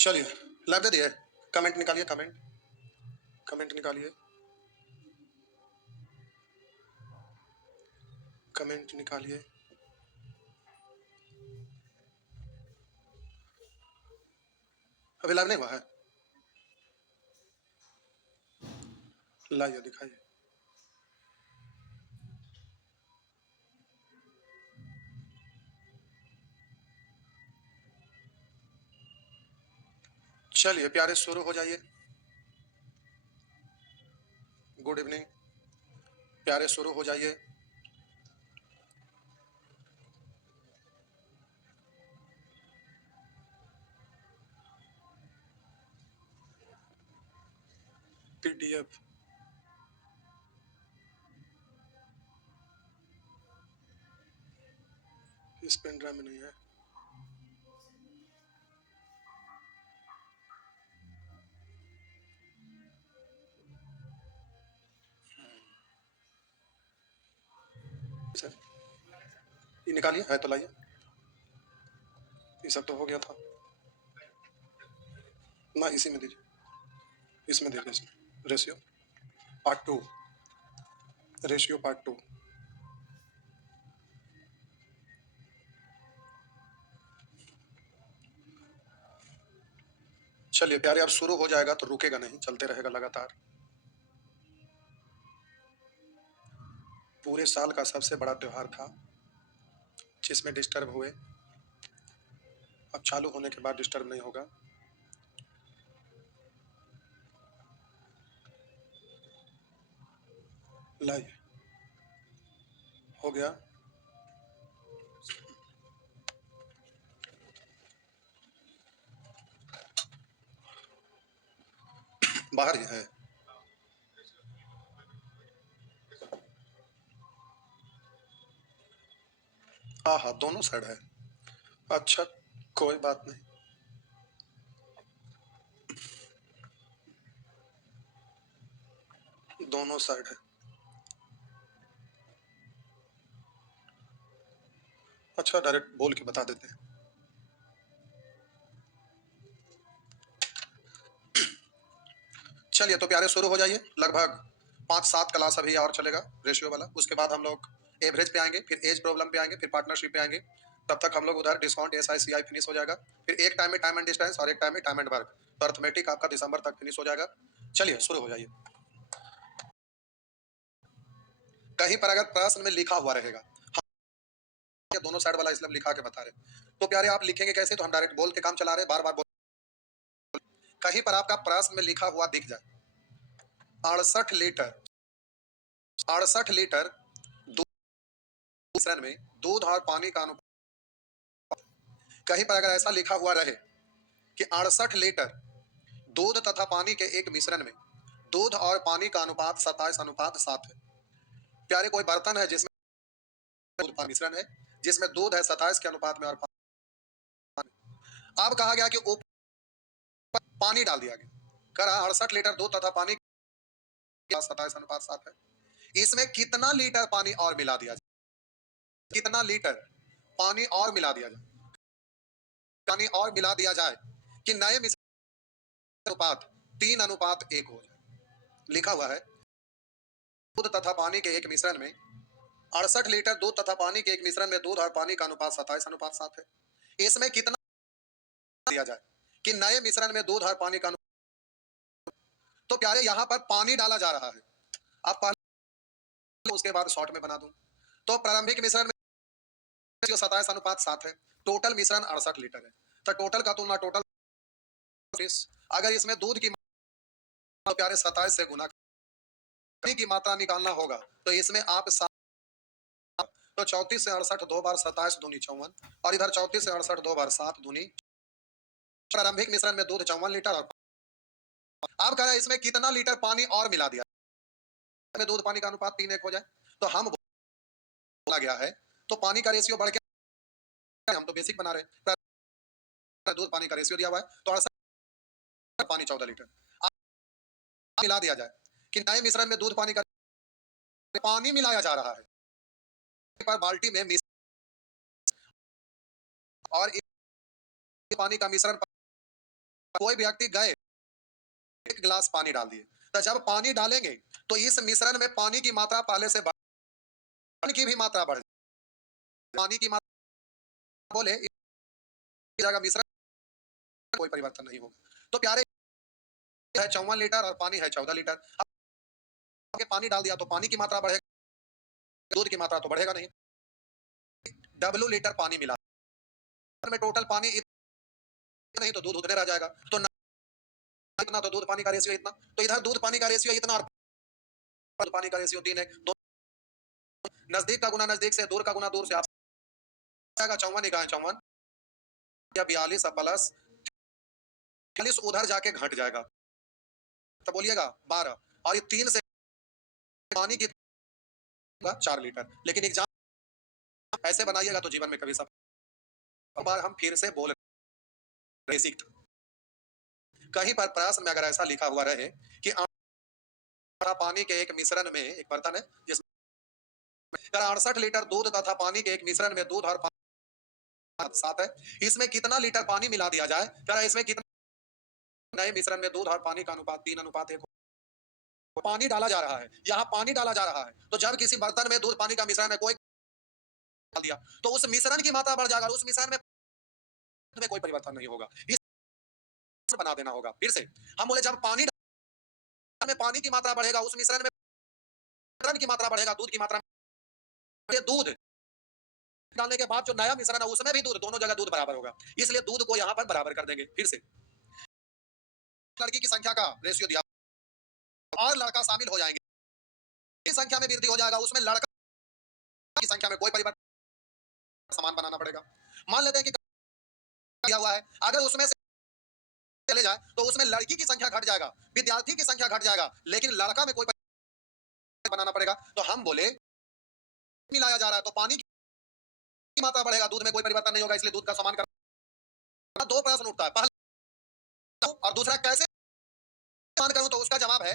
चलिए, लाइव दे दिया है। कमेंट निकालिए, कमेंट कमेंट निकालिए, कमेंट निकालिए। अभी लाइव नहीं हुआ है, लाइए दिखाइए। चलिए प्यारे, शुरू हो जाइए। गुड इवनिंग प्यारे, शुरू हो जाइए। पीडीएफ इस पेन ड्राइव में नहीं है। सर ये निकालिए, है तो लाइए। ये सब तो हो गया था ना, इसी में दीजिए, इसमें दीजिए, इसमें ratio part two, ratio part two. चलिए प्यारे, अब शुरू हो जाएगा तो रुकेगा नहीं, चलते रहेगा लगातार। पूरे साल का सबसे बड़ा त्योहार था जिसमें डिस्टर्ब हुए, अब चालू होने के बाद डिस्टर्ब नहीं होगा। लाइए, हो गया। बाहर ही है। हाँ हाँ, दोनों साइड है। अच्छा, कोई बात नहीं। दोनों साइड है। अच्छा, डायरेक्ट बोल के बता देते हैं। चलिए तो प्यारे, शुरू हो जाइए। लगभग 5-7 क्लास अभी और चलेगा रेशियो वाला। उसके बाद हम लोग एवरेज पे आएंगे, फिर एज प्रॉब्लम पे आएंगे, फिर पार्टनरशिप पे आएंगे। तब तक हम लोग उधर discount S I C I finish हो जाएगा। फिर एक टाइम में टाइम एंड डिस्टेंस और एक टाइम में टाइम एंड वर्क, तो अर्थमेटिक आपका दिसंबर तक फिनिश हो जाएगा। चलिए शुरू हो जाइए। कहीं पर अगर प्रश्न में लिखा हुआ रहेगा, हम दोनों साइड वाला इसलिए लिखा के बता रहे, तो प्यारे आप लिखेंगे कैसे? तो हम डायरेक्ट बोल के काम चला रहे, बार बार बोल। कहीं पर आपका प्रश्न में लिखा हुआ दिख जाए 68 लीटर, 68 लीटर मिश्रण में दूध और पानी का अनुपात, कहीं पर अगर ऐसा लिखा हुआ रहे कि 68 लीटर दूध तथा पानी के एक मिश्रण में दूध और पानी का अनुपात 27:7 है। प्यारे, कोई बर्तन है जिसमें दूध का मिश्रण है, जिसमें दूध है 27 के अनुपात में और पानी। अब कहा गया कि ऊपर पानी डाल दिया गया, कह रहा 68 लीटर दूध तथा पानी का 27:7 है। इसमें कितना लीटर पानी और मिला दिया जाए? कितना लीटर पानी और मिला दिया जाए? पानी और मिला दिया जाए कि नए मिश्रण अनुपात 3:1 हो जाए। लिखा हुआ है दूध तथा पानी के एक मिश्रण में 68 लीटर दूध तथा पानी के एक मिश्रण में दूध और पानी का अनुपात 27:7 है। इसमें कितना दिया जाए कि नए मिश्रण में दूध और पानी का अनुपात? तो प्यारे, यहां पर पानी डाला जा रहा है। अब पहले उसके बाद शॉर्ट में बना दूं, तो प्रारंभिक मिश्रण में 27:7 है, टोटल मिश्रण 68 लीटर है। तो टोटल का तुलना टोटल, अगर इसमें दूध की तो प्यारे 27 से गुना की मात्रा निकालना होगा, तो इसमें आप तो 34 से 68 दो बार 27 दूनी 54, और इधर 34 से 68 दो बार 7 दूनी। प्रारंभिक मिश्रण में दूध 54 लीटर, और अब कह रहा है इसमें कितना लीटर पानी और मिला दिया में दूध पानी का अनुपात 3:1 हो जाए। तो हम बोला गया है, तो पानी का रेशियो बढ़ के, हम तो बेसिक बना रहे, दूध पानी का रेशियो दिया हुआ है, तो 68 पानी 14 लीटर। मिला दिया जाए कि नए मिश्रण में दूध पानी का पानी मिलाया जा रहा है, पर बाल्टी में और पानी का मिश्रण कोई व्यक्ति गए, एक गिलास पानी डाल दिए, तो जब पानी डालेंगे तो इस मिश्रण में पानी की मात्रा पहले से पानी की भी मात्रा बढ़ पानी की मात्रा बोले इस जगह मिश्रण कोई परिवर्तन नहीं होगा। तो प्यारे है 54 लीटर और पानी है 14 लीटर। अब पानी डाल दिया तो पानी की मात्रा बढ़ेगा, दूध की मात्रा तो बढ़ेगा नहीं। डब्ल्यू लीटर पानी मिला में टोटल पानी इतना नहीं तो दूध उतने रह जाएगा। तो इतना तो दूध पानी का रेशियो इतना, तो इधर दूध पानी का रेशियो इतना और पानी का रेशियो 3 है। नजदीक का गुना नजदीक से, दूर का गुना दूर से, आप 54 इकाई 54 या 42 प्लस 40 उधर जाके घट जाएगा, तो बोलिएगा 12 और ये 3 से पानी की 4 लीटर। लेकिन एग्जाम ऐसे बनाइएगा तो जीवन में कभी सब बार हम फिर से बोल रहे कहीं पर प्रश्न में अगर ऐसा लिखा हुआ रहे कि पानी के एक मिश्रण में एक बर्तन है जिसमें 68 लीटर दूध तथा पानी के एक मिश्रण में दूध और 7 है, इसमें कितना लीटर पानी मिला दिया जाए? क्या इसमें कितना नए मिश्रण में दूध और पानी का अनुपात 3:1 पानी डाला जा रहा है, यहाँ पानी डाला जा रहा है। तो जब किसी बर्तन में दूध पानी का मिश्रण है कोई डाल दिया तो उस मिश्रण की मात्रा बढ़ जाएगा, उस मिश्रण में कोई परिवर्तन नहीं होगा। इस बना देना होगा। फिर से हम बोले जब पानी में पानी की मात्रा बढ़ेगा उस मिश्रण में की मात्रा बढ़ेगा, दूध की मात्रा में दूध डालने के बाद जो नया मिश्रण है उसमें भी दूध, दोनों जगह दूध बराबर होगा, इसलिए दूध को यहाँ पर बराबर कर देंगे। फिर से लड़की की संख्या का रेशियो दिया और लड़का शामिल हो जाएंगे, इस संख्या में वृद्धि हो जाएगा, उसमें लड़का की संख्या में कोई परिवर्तन समान बनाना पड़ेगा। मान लेते हैं कि दिया हुआ है, अगर उसमें से चले जाए तो उसमें लड़की की संख्या घट जाएगा, विद्यार्थी की संख्या घट जाएगा, लेकिन लड़का में कोई बनाना पड़ेगा। तो हम बोले मिलाया जा रहा है तो पानी की मात्रा बढ़ेगा, दूध में कोई परिवर्तन नहीं होगा, इसलिए दूध का समान करना। दो प्रश्न उठता है, पहला और दूसरा कैसे समान करूं, तो उसका जवाब है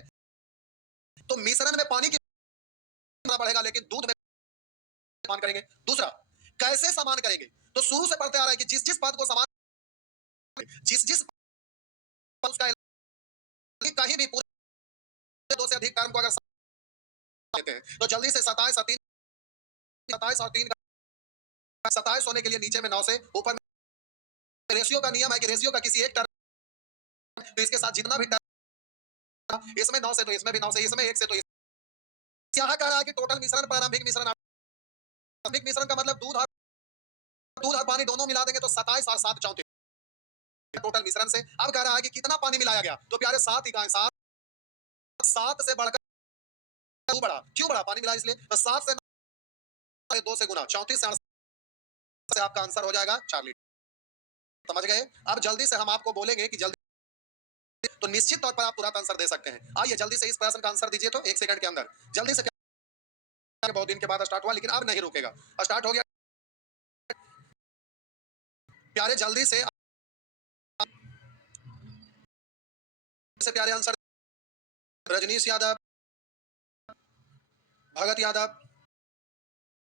तो मिश्रण में पानी की मात्रा बढ़ेगा लेकिन दूध में समान करेंगे। दूसरा कैसे समान करेंगे, तो शुरू से पढ़ते आ रहा है कि जिस जिस पद को समान जिस जिस उसका कहीं भी पूरे 2 से अधिक टर्म को अगर लेते हैं तो जल्दी से 27 और 3 27 और 3 27 होने के लिए नीचे में 9 से ऊपर में रेशियो का नियम है कि रेशियो का किसी एक टर्म तो इसके साथ जितना भी टर्म इसमें 9 से तो इसमें भी 9 से, इसमें 1 से तो यहाँ कह रहा है कि टोटल मिश्रण प्रारंभिक मिश्रण, प्रारंभिक मिश्रण का मतलब दूध और पानी दोनों मिला देंगे तो 27 और 7 34 टोटल मिश्रण से। अब कह रहा है कि कितना पानी मिलाया गया, तो प्यारे 7 इकाई 7 से बढ़कर क्यों बढ़ा, क्यों बढ़ा पानी मिला इसलिए, तो 7 से 2 से गुना 34 से आपका आंसर हो जाएगा 4 लीटर। समझ गए? अब जल्दी से हम आपको बोलेंगे कि जल्दी तो निश्चित तौर पर आप तुरंत आंसर दे सकते हैं। आइए जल्दी से इस प्रश्न का आंसर दीजिए तो 1 सेकंड के अंदर जल्दी से। बहुत दिन के बाद स्टार्ट हुआ लेकिन अब नहीं रुकेगा, स्टार्ट हो गया प्यारे। जल्दी से प्यारे आंसर रजनीश यादव, भगत यादव,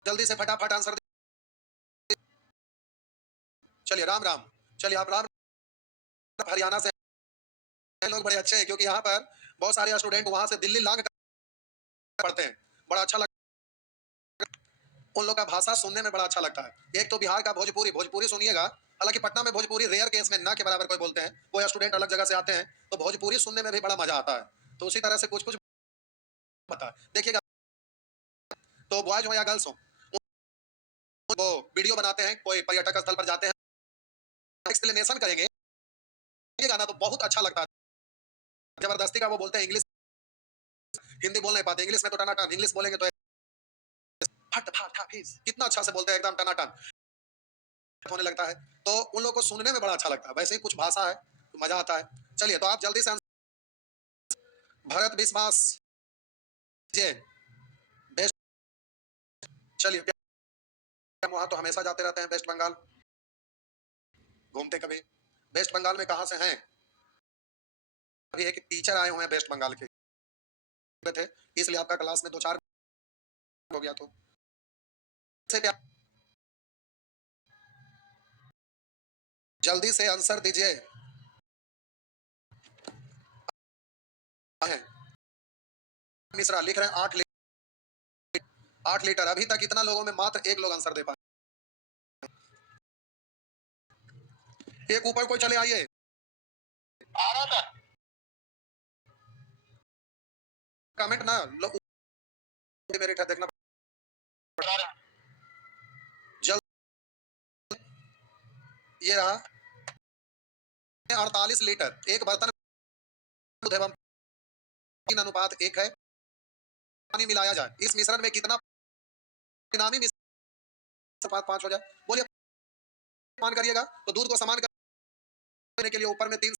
जल्दी से फटाफट आंसर। चलिए राम राम, चलिए आप राम, हरियाणा से लोग बड़े अच्छे हैं क्योंकि यहाँ पर बहुत सारे स्टूडेंट वहां से दिल्ली लांग पढ़ते हैं, बड़ा अच्छा लगता है उन लोग का भाषा सुनने में, बड़ा अच्छा लगता है। एक तो बिहार का भोजपुरी, भोजपुरी सुनिएगा, हालांकि पटना में भोजपुरी रेयर केस में ना के बराबर कोई बोलते हैं, कोई स्टूडेंट अलग जगह से आते हैं तो भोजपुरी सुनने में भी बड़ा मजा आता है। तो उसी तरह से कुछ कुछ बता देखिएगा, तो बॉयज हो या गर्ल्स हो वो वीडियो बनाते हैं, कोई पर्यटक स्थल पर जाते हैं एक्सप्लेनेशन करेंगे ये गाना तो बहुत अच्छा लगता है, जबरदस्ती का वो बोलते हैं इंग्लिश, हिंदी बोल नहीं पाते, इंग्लिश में तो टनाटन इंग्लिश बोलेंगे तो फट फट कितना अच्छा से बोलते हैं, एकदम टनाटन होने लगता है। तो उन लोगों को सुनने में बड़ा अच्छा लगता है, वैसे ही कुछ भाषा है तो मजा आता है। चलिए तो आप जल्दी से भरत विश्वास जे बेस्ट, चलिए वहां तो हमेशा जाते रहते हैं वेस्ट बंगाल, घूमते कभी वेस्ट बंगाल में कहां से हैं? अभी एक टीचर आए हुए हैं वेस्ट बंगाल के थे, इसलिए आपका क्लास में 2-4 हो गया। तो जल्दी से आंसर दीजिए। है मिश्रा लिख रहे हैं 8 लीटर। अभी तक इतना लोगों में मात्र एक लोग आंसर दे पाए। एक ऊपर कोई चले आइए। कमेंट ना लो, मेरे ठहर देखना जल्द। ये रहा 48 लीटर एक बर्तन दूध एवं 3:1 है। पानी मिलाया जाए, इस मिश्रण में कितना परिणामी मिश्रण 5 हो जाए? बोलिए। समान करिएगा तो दूध को समान करने के लिए ऊपर में 3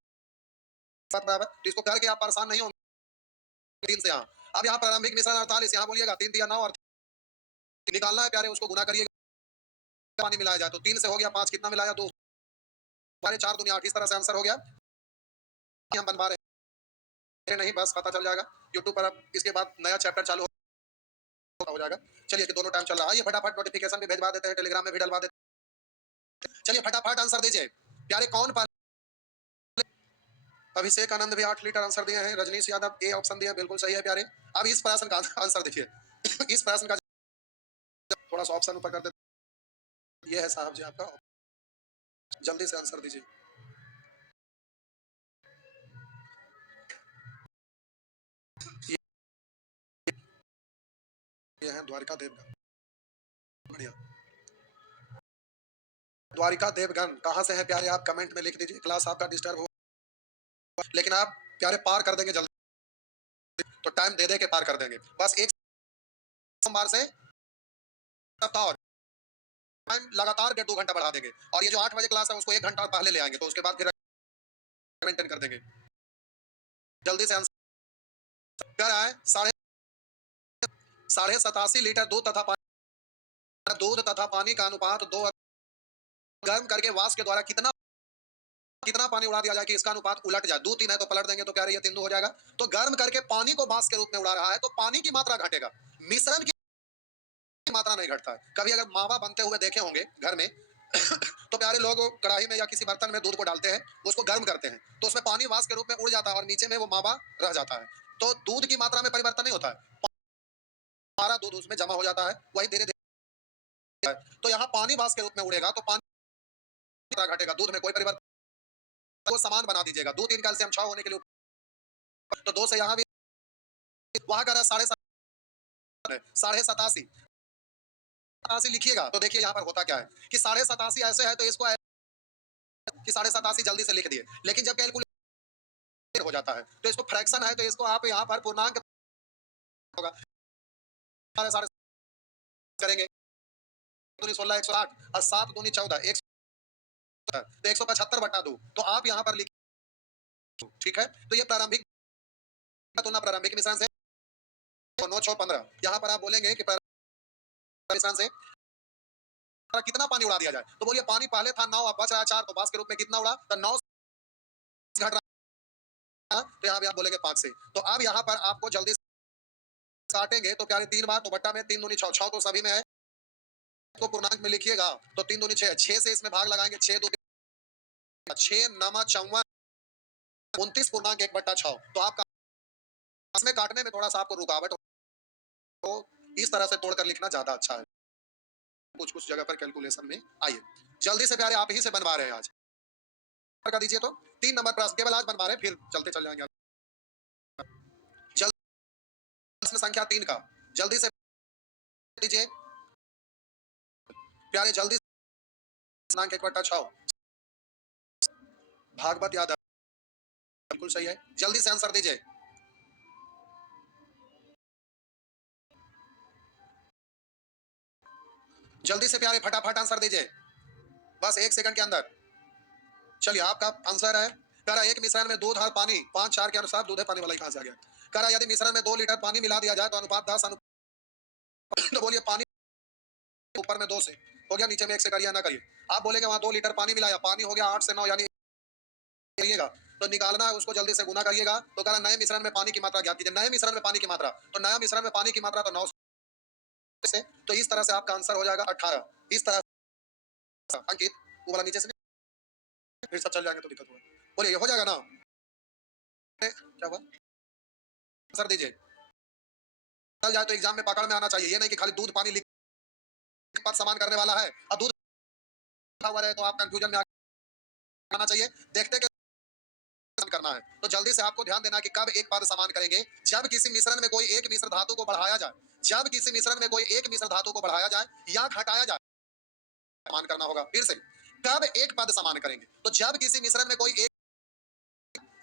7 बराबर, तो इसको करके आप परेशान नहीं होंगे। 3 से यहाँ अब यहाँ प्रारंभिक मिश्रण 48, यहाँ बोलिएगा 3 दिया 9 और निकालना है प्यारे, उसको गुना करिएगा। पानी मिलाया जाए तो 3 से हो गया 5, कितना मिलाया 2, 4 दूनी 8। इस तरह से आंसर हो गया। हम बनवा रहे नहीं, बस पता चल जाएगा यूट्यूब पर। अब इसके बाद नया चैप्टर चालू हो जाएगा। चलिए कि दोनों टाइम चल रहा है, ये फटाफट नोटिफिकेशन भी भेजवा देते हैं, टेलीग्राम में भी डलवा देते हैं। चलिए फटाफट आंसर दीजिए प्यारे। कौन अभिषेक आनंद भी 8 लीटर आंसर दिए हैं। रजनीश यादव ए ऑप्शन दिया, बिल्कुल सही है प्यारे। अब इस प्रश्न का आंसर देखिए। इस प्रश्न का थोड़ा सा ऑप्शन ऊपर कर देते। ये है साहब जी आपका, जल्दी से आंसर दीजिए। ये है द्वारिका देवगन। बढ़िया। द्वारिका देवगन कहाँ से है प्यारे? आप कमेंट में लिख दीजिए। क्लास आपका डिस्टर्ब हो, लेकिन आप प्यारे पार कर देंगे जल्दी, तो टाइम दे दे के पार कर देंगे। बस एक सोमवार से सप्ताह और टाइम लगातार 1.5 घंटा बढ़ा देंगे, और ये जो 8 बजे क्लास है उसको 1 घंटा पहले ले आएंगे, तो उसके बाद फिर मेंटेन कर देंगे। जल्दी से आंसर क्या रहा है? 87.5 लीटर दूध तथा पानी का अनुपात 2। गर्म करके वाष्प के द्वारा कितना कितना पानी उड़ा दिया जाए कि इसका अनुपात उलट जाए? 2 3 है तो पलट देंगे तो क्या रही है? 3 2 हो जाएगा। तो गर्म करके पानी को वाष्प के रूप में उड़ा रहा है तो पानी की मात्रा घटेगा, मिश्रण की मात्रा नहीं घटता है। कभी अगर मावा बनते हुए देखे होंगे घर में तो प्यारे लोग कढ़ाई में या किसी बर्तन में दूध को डालते हैं, उसको गर्म करते हैं, तो उसमें पानी वाष्प के रूप में उड़ जाता है और नीचे में वो मावा रह जाता है। तो दूध की मात्रा में परिवर्तन नहीं होता है, सारा दूध उसमें जमा हो जाता है, वही धीरे धीरे। तो यहाँ पानी वाष्प के रूप में उड़ेगा तो पानी की मात्रा घटेगा, दूध में कोई परिवर्तन। वो समान बना दीजिएगा। 2 3 कैल्शियम 6 होने के लिए, तो 2 से यहाँ भी वहां का 87.5 लिखिएगा। तो देखिए यहाँ पर होता क्या है कि 87.5 ऐसे है तो इसको कि 87.5 जल्दी से लिख दिए, लेकिन जब कैलकुलेट हो जाता है तो इसको फ्रैक्शन है, तो इसको आप यहाँ पर पूर्णांक होगा। साढ़े करेंगे 16 108 और 7 दूनी 14 तो 175/2, तो आप यहाँ पर लिखिए। ठीक है, तो ये प्रारंभिक तुलना प्रारंभिक मिश्रण से 9 6 15। यहाँ पर आप बोलेंगे कि प्रारंभिक मिश्रण से कितना पानी उड़ा दिया जाए, तो बोलिए पानी पहले था 9, अब बच रहा है 4, तो वाष्प के रूप में कितना उड़ा? तो 9 घट रहा है, तो यहाँ भी आप बोलेंगे 5 से। तो अब यहाँ पर आपको जल्दी काटेंगे तो प्यारे 3 बार, तो बट्टा में 3 दूनी 6 6 तो सभी में है, तो पूर्णांक में लिखिएगा। तो 3 दूनी 6, 6 से इसमें भाग लगाएंगे, 6 2 6 9 54 29.1/6। तो आपका इसमें काटने में थोड़ा सा आपको रुकावट हो, इस तरह से तोड़कर लिखना ज्यादा अच्छा है। कुछ कुछ जगह पर कैलकुलेशन में आइए जल्दी से प्यारे, आप ही से बनवा रहे हैं आज कर दीजिए। तो 3 नंबर प्रश्न केवल आज बनवा रहे हैं, फिर चलते चल जाएंगे। जल्दी प्रश्न संख्या 3 का जल्दी से दीजिए प्यारे, जल्दी से 1/6 भागवत याद है, बिल्कुल सही है। जल्दी से आंसर दीजिए। जल्दी से प्यारे फटाफट आंसर दीजिए, बस 1 सेकंड के अंदर। चलिए आपका आंसर है करा एक मिश्रण में दूध और पानी 5 4 के अनुसार, दूध है पानी वाला कहां से आ गया? करा यदि मिश्रण में 2 लीटर पानी मिला दिया जाए तो अनुपात 10 तो बोलिए पानी ऊपर में 2 से हो गया, नीचे में 1 से करिए ना करिए। आप बोलेंगे वहां 2 लीटर पानी मिलाया, पानी हो गया 8 से 9, यानी करिएगा तो निकालना है उसको, जल्दी से गुना करिएगा। तो करा नए मिश्रण में पानी की मात्रा ज्ञात कीजिए। नए मिश्रण में पानी की मात्रा, तो नया मिश्रण में पानी की मात्रा तो 9 से, तो इस तरह से आपका आंसर हो जाएगा 18। इस तरह से अंकित वो वाला नीचे से फिर सब चल जाएंगे तो दिक्कत होगा। बोलिए ये हो जाएगा ना? क्या हुआ? आंसर दीजिए। चल जाए तो एग्जाम में पकड़ में आना चाहिए, ये नहीं कि खाली दूध पानी लिख पर समान करने वाला है और दूध लिखा हुआ रहे तो आप कंफ्यूजन में आना चाहिए। देखते करना है तो जल्दी से आपको ध्यान देना कि कब एक पद समान करेंगे, जब किसी मिश्रण में कोई एक मिश्र धातु को बढ़ाया जाए, जब किसी मिश्रण में कोई एक मिश्र धातु को बढ़ाया जाए या घटाया जाए, समान करना होगा। फिर से कब एक पद समान करेंगे, तो जब किसी मिश्रण में कोई एक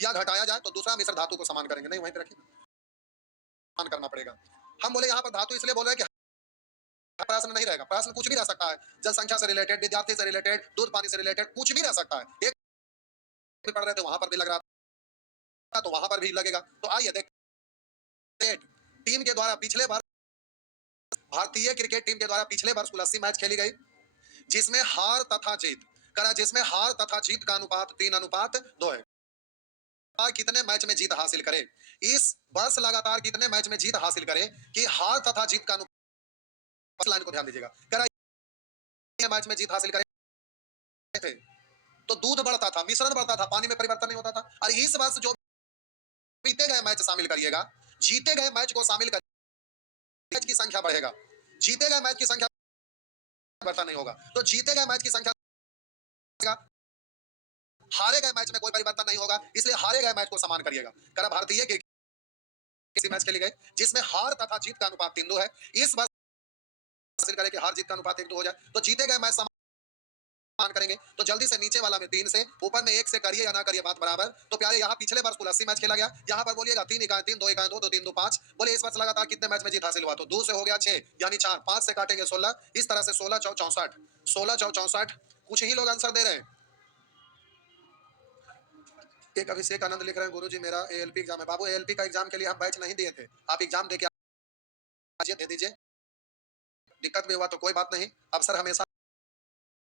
या घटाया जाए तो दूसरा मिश्र धातु को समान करेंगे। नहीं, वहीं पे रखिए, समान करना पड़ेगा। हम बोले यहाँ पर धातु इसलिए बोल रहे हैं कि प्रश्न नहीं रहेगा, प्रश्न कुछ भी रह सकता है, जनसंख्या से रिलेटेड, विद्यार्थी से रिलेटेड, दूध पानी से रिलेटेड, कुछ भी रह सकता है। एक भी पढ़ रहे थे वहां पर भी लग रहा था तो वहां पर भी लगेगा। तो आइए देखते टीम के द्वारा पिछले बार, भारतीय क्रिकेट टीम के द्वारा पिछले वर्ष कुल 80 मैच खेली गई, जिसमें हार तथा जीत करा, जिसमें हार तथा जीत का अनुपात 3:2 है। कितने मैच में जीत हासिल करे, इस वर्ष लगातार कितने मैच में जीत हासिल करे कि हार तथा जीत का अनुपात, लाइन को ध्यान दीजिएगा, करा मैच में जीत हासिल करे थे तो दूध बढ़ता था, मिश्रण बढ़ता था, पानी में परिवर्तन नहीं होता था। और इस वर्ष जो जीते गए मैच शामिल करिएगा, जीते गए मैच को शामिल कर, मैच की संख्या बढ़ेगा, जीते गए मैच की संख्या परिवर्तन नहीं होगा, तो जीते गए मैच की संख्या, हारे गए मैच में कोई परिवर्तन नहीं होगा, इसलिए हारे गए मैच को समान करिएगा। करा भारतीय के किसी मैच खेली गई जिसमें हार तथा जीत का अनुपात 3:2 है, इस बार हासिल करें कि हार जीत का अनुपात 1:2 हो जाए, तो जीते गए मैच समान करेंगे। तो जल्दी से नीचे वाला में 3 से, ऊपर में 1 से करिए या ना करिए बात बराबर। तो प्यारे यहाँ पिछले वर्ष कुल 80 मैच खेला गया, यहाँ पर बोलिएगा 3 इकाई 3, 2 इकाई 2, तो 3 2 5। बोले इस वर्ष लगातार कितने मैच में जीत हासिल हुआ, तो 2 से हो गया 6 यानी 4, 5 से काटेंगे 16, इस तरह से 16 4 64, 16 4 64। कुछ ही लोग आंसर दे रहे हैं। एक अभिषेक आनंद लिख रहे हैं, गुरुजी मेरा एएलपी एग्जाम है। बाबू एएलपी का एग्जाम के लिए हम बैच नहीं दिए थे, आप एग्जाम दे के दे दीजिए, दिक्कत भी हुआ तो कोई बात नहीं, अवसर हमेशा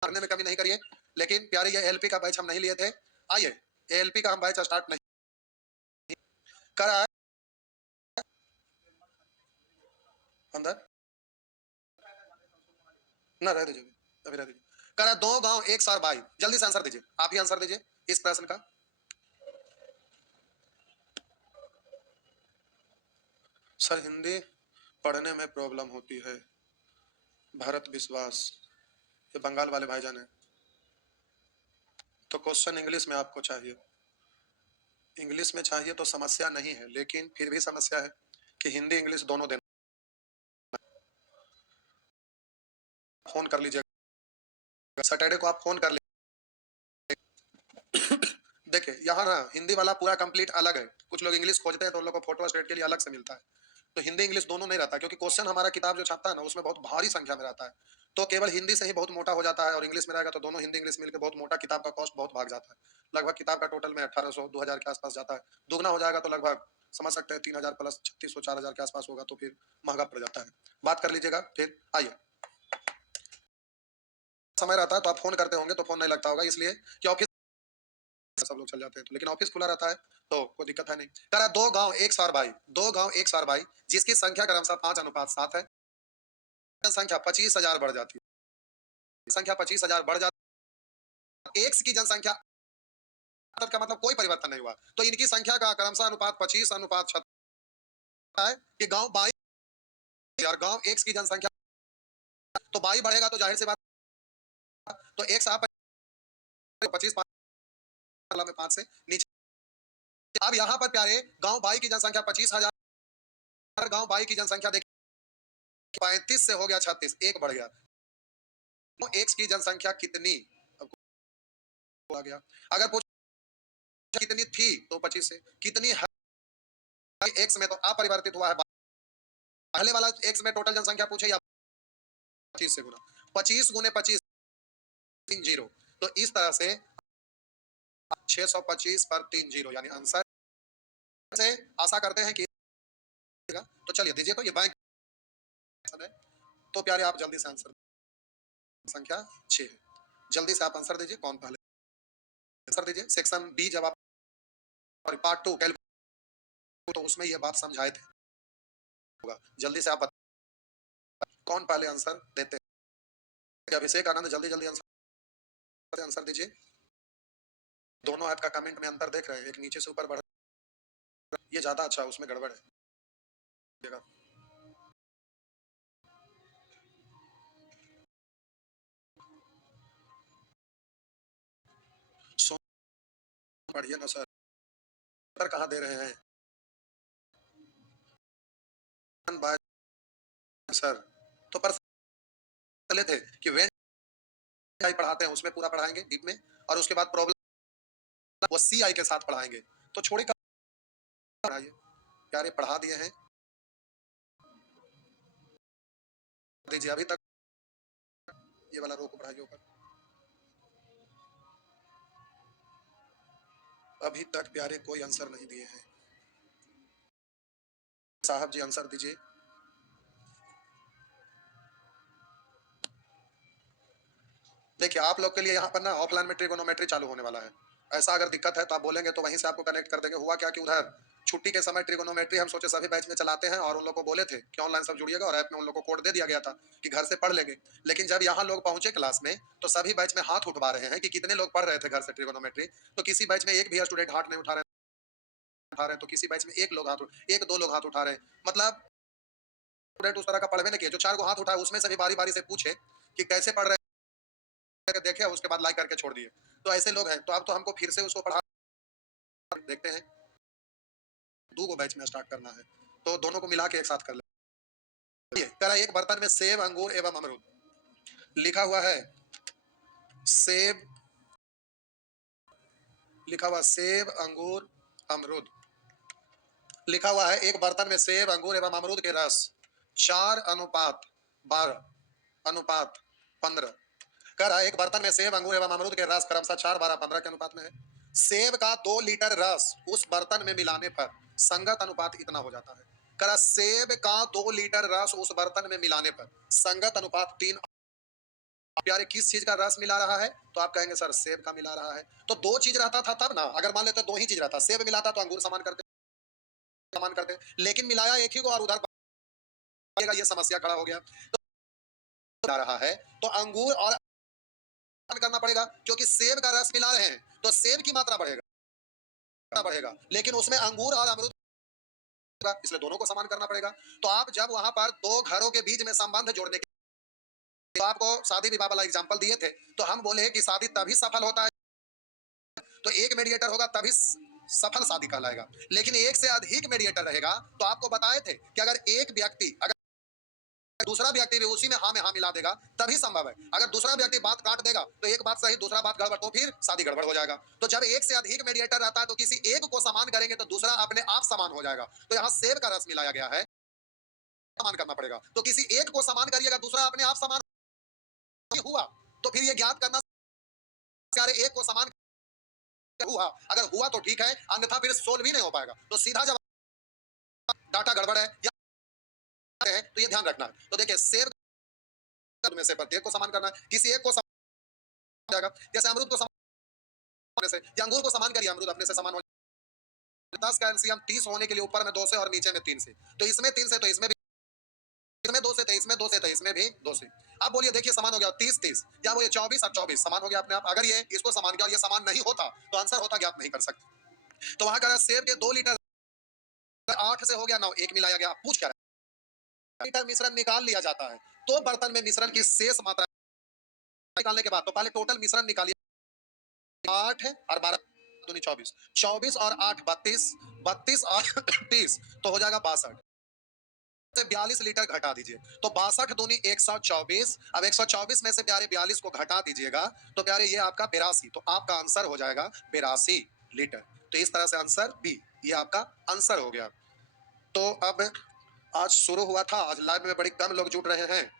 करने में कमी नहीं करिए। लेकिन प्यारे ये एएलपी का बैच हम नहीं लिए थे, आइए एएलपी का हम बैच स्टार्ट नहीं करा है। अंदर ना रह दीजिए, अभी रह दीजिए। करा दो गांव एक सार भाई, जल्दी से आंसर दीजिए, आप ही आंसर दीजिए इस प्रश्न का। सर हिंदी पढ़ने में प्रॉब्लम होती है, भारत विश्वास, ये बंगाल वाले भाईजान है। तो क्वेश्चन इंग्लिश में आपको चाहिए, इंग्लिश में चाहिए तो समस्या नहीं है, लेकिन फिर भी समस्या है कि हिंदी इंग्लिश दोनों देना। फोन कर लीजिएगा, सैटरडे को आप फोन कर लीजिए। देखिए यहाँ ना हिंदी वाला पूरा कंप्लीट अलग है, कुछ लोग इंग्लिश खोजते हैं तो उन लोगों को फोटो स्टेट के लिए अलग से मिलता है, तो हिंदी इंग्लिश दोनों नहीं रहता, क्योंकि क्वेश्चन हमारा किताब जो छपता है ना उसमें बहुत भारी संख्या में रहता है, तो केवल हिंदी से ही बहुत मोटा हो जाता है, और इंग्लिश में रहेगा तो दोनों हिंदी इंग्लिश मिलकर बहुत मोटा, किताब का कॉस्ट बहुत भाग जाता है। लगभग किताब का टोटल में 1800 2000 के आसपास जाता है, दुगना हो जाएगा तो लगभग समझ सकते हैं 3000 प्लस 3600 4000 के आसपास होगा, तो फिर महंगा पड़ जाता है। बात कर लीजिएगा। फिर आइए, समय रहता है तो आप फोन करते होंगे तो फोन नहीं लगता होगा, इसलिए कि ऑफिस सब लोग चल जाते हैं तो, लेकिन ऑफिस खुला रहता है तो कोई दिक्कत है नहीं। करा दो गांव एक सार भाई, दो गांव एक सार भाई जिसकी संख्या क्रमशः 5:7 है, जनसंख्या 25,000 बढ़ जाती है, संख्या 25,000 बढ़ जाती है, एक्स की जनसंख्या का मतलब कोई परिवर्तन नहीं हुआ, तो इनकी संख्या का क्रमशः अनुपात 25:36 है कि गांव 22 और गांव एक्स की जनसंख्या, तो 22 बढ़ेगा तो जाहिर सी बात, तो एक्स आप 25 में 5 से नीचे। अब यहाँ पर प्यारे गांव 22 की जनसंख्या 25,000, गांव 22 की जनसंख्या देखिए 35 से हो गया 36, एक बढ़ गया, तो एक्स की जनसंख्या कितनी आ गया, अगर पूछ कितनी थी तो 25 से, कितनी है एक्स में तो अपरिवर्तित हुआ है, पहले वाला एक्स में टोटल जनसंख्या पूछे या 25 से गुना, 25 गुने 25 30, तो इस तरह से 625 पर 30 यानी आंसर से आशा करते हैं कि, तो चलिए दीजिए, तो ये बैंक है, तो प्यारे आप जल्दी से आंसर, संख्या 6 है, जल्दी से आप आंसर दीजिए, कौन पहले आंसर दीजिए। सेक्शन बी जब आप पार्ट 2 तो उसमें ये बात समझाए थे, होगा जल्दी से आप कौन पहले आंसर देते हैं। अभिषेक आनंद जल्दी जल्दी आंसर दीजिए। दोनों ऐप का कमेंट में अंतर देख रहे हैं, एक नीचे से ऊपर बढ़, ये ज्यादा अच्छा है, उसमें गड़बड़ है। सो पढ़िए ना सर, कहाँ दे रहे हैं बाय सर। तो पर चले थे कि वेन पढ़ाते हैं उसमें पूरा पढ़ाएंगे डीप में, और उसके बाद प्रॉब्लम वो सी आई के साथ पढ़ाएंगे। तो छोड़े पढ़ाइए, प्यारे पढ़ा दिए हैं, दीजिए अभी तक ये वाला रो को पढ़ाइए ऊपर। अभी तक प्यारे कोई आंसर नहीं दिए हैं। साहब जी आंसर दीजिए। देखिए आप लोग के लिए यहाँ पर ना ऑफलाइन में ट्रिगोनोमेट्री चालू होने वाला है। ऐसा अगर दिक्कत है तो आप बोलेंगे तो वहीं से आपको कनेक्ट कर देंगे। हुआ क्या कि उधर छुट्टी के समय ट्रिगोनोमेट्री हम सोचे सभी बैच में चलाते हैं, और उन लोग को बोले थे कि ऑनलाइन सब जुड़िएगा, और ऐप में उन लोग को कोड दे दिया गया था कि घर से पढ़ लेंगे। लेकिन जब यहाँ लोग पहुंचे क्लास में तो सभी बैच में हाथ उठवा रहे हैं कि कितने लोग पढ़ रहे थे घर से ट्रिगोनोमेट्री। तो किसी बैच में एक भी स्टूडेंट हाथ नहीं उठा रहे, तो किसी बैच में एक लोग हाथ, एक दो लोग हाथ उठा रहे हैं। मतलब स्टूडेंट उस तरह का पढ़वे नहीं किया। जो चार को हाथ उठाए उसमें से भी बारी बारी से पूछे कि कैसे पढ़ रहे हैं, देखे उसके बाद लाइक करके छोड़ दिए। तो ऐसे लोग हैं। तो अब तो हमको फिर से उसको पढ़ा देखते हैं, दो को बैच में स्टार्ट करना है तो दोनों को मिला के एक साथ कर ले। करा एक बर्तन में सेब अंगूर एवं अमरूद लिखा हुआ है। सेब लिखा हुआ, सेब अंगूर अमरूद लिखा हुआ है। एक बर्तन में सेब अंगूर एवं अमरूद के रस 4:12:15 कर रहा है। एक बर्तन में सेब अंगूर एवं अमरूद के रस क्रमशः 4:12:15 के अनुपात में है। सेब का 2 लीटर रस उस बर्तन में मिलाने पर संगत अनुपात इतना हो जाता है। करा सेब का 2 लीटर रस उस बर्तन में मिलाने पर संगत अनुपात 3। प्यारे किस चीज का रस मिला रहा है? तो आप कहेंगे सर सेब का मिला रहा है। तो दो चीज रहता था तब ना, अगर मान लेते दो ही चीज रहता, सेब मिलाता तो अंगूर समान करते, लेकिन मिलाया एक ही को और उधर ये समस्या खड़ा हो गया। तो आ रहा है तो अंगूर और करना पड़ेगा, क्योंकि सेब का रस मिला रहे हैं तो सेब की मात्रा बढ़ेगा, लेकिन उसमें अंगूर और अमरूद, इसलिए दोनों को समान करना पड़ेगा। तो आप जब वहां पर दो घरों के बीच में संबंध जोड़ने के, तो आपको शादी विवाह वाला एग्जांपल दिए थे, तो हम बोले कि शादी तभी सफल होता है, तो एक मेडिएटर होगा तभी सफल शादी कहलाएगा। लेकिन एक से अधिक मेडिएटर रहेगा तो आपको बताए थे कि अगर एक व्यक्ति, अगर दूसरा व्यक्ति भी उसी में हाँ मिला देगा तभी संभव है। अगर दूसरा व्यक्ति बात काट देगा तो एक बात सही दूसरा बात गड़बड़, तो फिर शादी गड़बड़ हो जाएगा। तो जब एक से अधिक मेडिएटर रहता है तो किसी एक को समान करेंगे तो दूसरा अपने आप समान हो जाएगा। तो यहाँ सेब का रस मिलाया गया है, समान करना पड़ेगा। तो किसी एक को समान करिएगा दूसरा अपने आप समान हुआ, तो फिर ये ज्ञात करना सारे एक को समान हुआ, अगर हुआ तो ठीक है, अन्यथा फिर सोल्व भी नहीं हो पाएगा। तो सीधा जब डाटा गड़बड़ है या है तो ये ध्यान रखना है। तो देखिए सेब में से प्रत्येक को समान करना है, किसी एक को समान जाएगा। जैसे अमरूद को समान से या अंगूर को समान करिए, अमरूद अपने से समान हो 10 का एलसीएम 30 होने के लिए ऊपर में 2 से और नीचे में 3 से, तो इसमें 3 से तो इसमें भी, इसमें 2 से तो इसमें 2 से तो इसमें भी 2 से। अब बोलिए देखिए समान हो गया 30-30, या वो ये 24 और 24 समान हो गया अपने आप। अगर ये इसको समान किया और ये समान नहीं होता तो आंसर होता ज्ञात नहीं कर सकते। तो वहां का सेब के 2 लीटर 8 से हो गया 9, एक मिलाया गया। पूछ क्या लीटर मिश्रण निकाल लिया जाता है तो बर्तन में मिश्रण की शेष मात्रा निकालने के बाद तो पहले टोटल मिश्रण निकालिए। 8 और 12 दूनी 24, 24 और 8 32, 32 और 30 तो हो जाएगा 62 से 42 लीटर घटा दीजिए। तो 62 दूनी 124। अब 124 में से प्यारे 42 को घटा दीजिएगा तो प्यारे ये आपका 82, तो आपका आंसर हो जाएगा 82 लीटर। तो इस तरह से आंसर बी ये आपका आंसर हो गया। तो अब आज शुरू हुआ था, आज लाइव में बड़ी कम लोग जुड़ रहे हैं,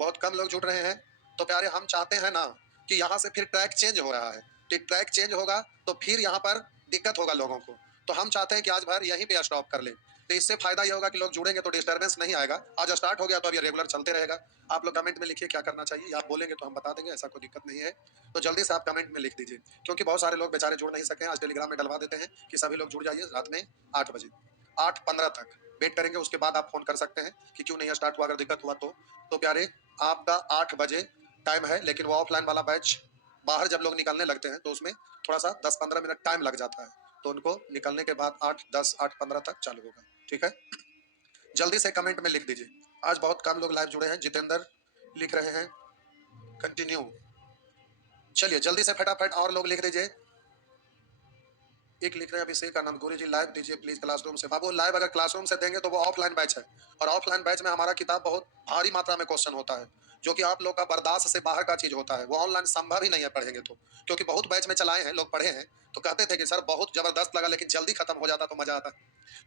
बहुत कम लोग जुड़ रहे हैं। तो प्यारे हम चाहते हैं ना कि यहाँ से फिर ट्रैक चेंज हो रहा है, तो ट्रैक चेंज होगा तो फिर यहाँ पर दिक्कत होगा लोगों को। तो हम चाहते हैं कि आज भर यहीं पे स्टॉप कर लें। तो इससे फायदा ये होगा कि लोग जुड़ेंगे तो डिस्टर्बेंस नहीं आएगा। आज स्टार्ट हो गया तो अब ये रेगुलर चलते रहेगा। आप लोग कमेंट में लिखिए क्या करना चाहिए, आप बोलेंगे तो हम बता देंगे, ऐसा कोई दिक्कत नहीं है। तो जल्दी से आप कमेंट में लिख दीजिए, क्योंकि बहुत सारे लोग बेचारे जुड़ नहीं सके। आज टेलीग्राम में डलवा देते हैं कि सभी लोग जुड़ जाइए रात में 8 बजे, 8:15 तक वेट करेंगे, उसके बाद आप फोन कर सकते हैं कि क्यों नहीं स्टार्ट हुआ, अगर दिक्कत हुआ तो प्यारे आपका 8 बजे टाइम है, लेकिन वो ऑफलाइन वाला बैच बाहर जब लोग निकलने लगते हैं तो उसमें थोड़ा सा 10-15 मिनट टाइम लग जाता है, तो उनको निकलने के बाद 8:10 8:15 तक चालू होगा। ठीक है, जल्दी से कमेंट में लिख दीजिए। आज बहुत कम लोग लाइव जुड़े हैं। जितेंद्र लिख रहे हैं कंटिन्यू। चलिए जल्दी से फटाफट और लोग लिख दीजिए। एक लिख रहे हैं अभिषेक आनंद, गुरु जी लाइव दीजिए प्लीज क्लासरूम से। बाबू लाइव अगर क्लासरूम से देंगे तो वो ऑफलाइन बैच है, और ऑफलाइन बैच में हमारा किताब बहुत भारी मात्रा में क्वेश्चन होता है, जो कि आप लोग का बर्दाश्त से बाहर का चीज होता है। वो ऑनलाइन संभव ही नहीं है पढ़ेंगे तो, क्योंकि बहुत बैच में चलाए हैं, लोग पढ़े हैं तो कहते थे कि सर बहुत जबरदस्त लगा, लेकिन जल्दी खत्म हो जाता तो मजा आता।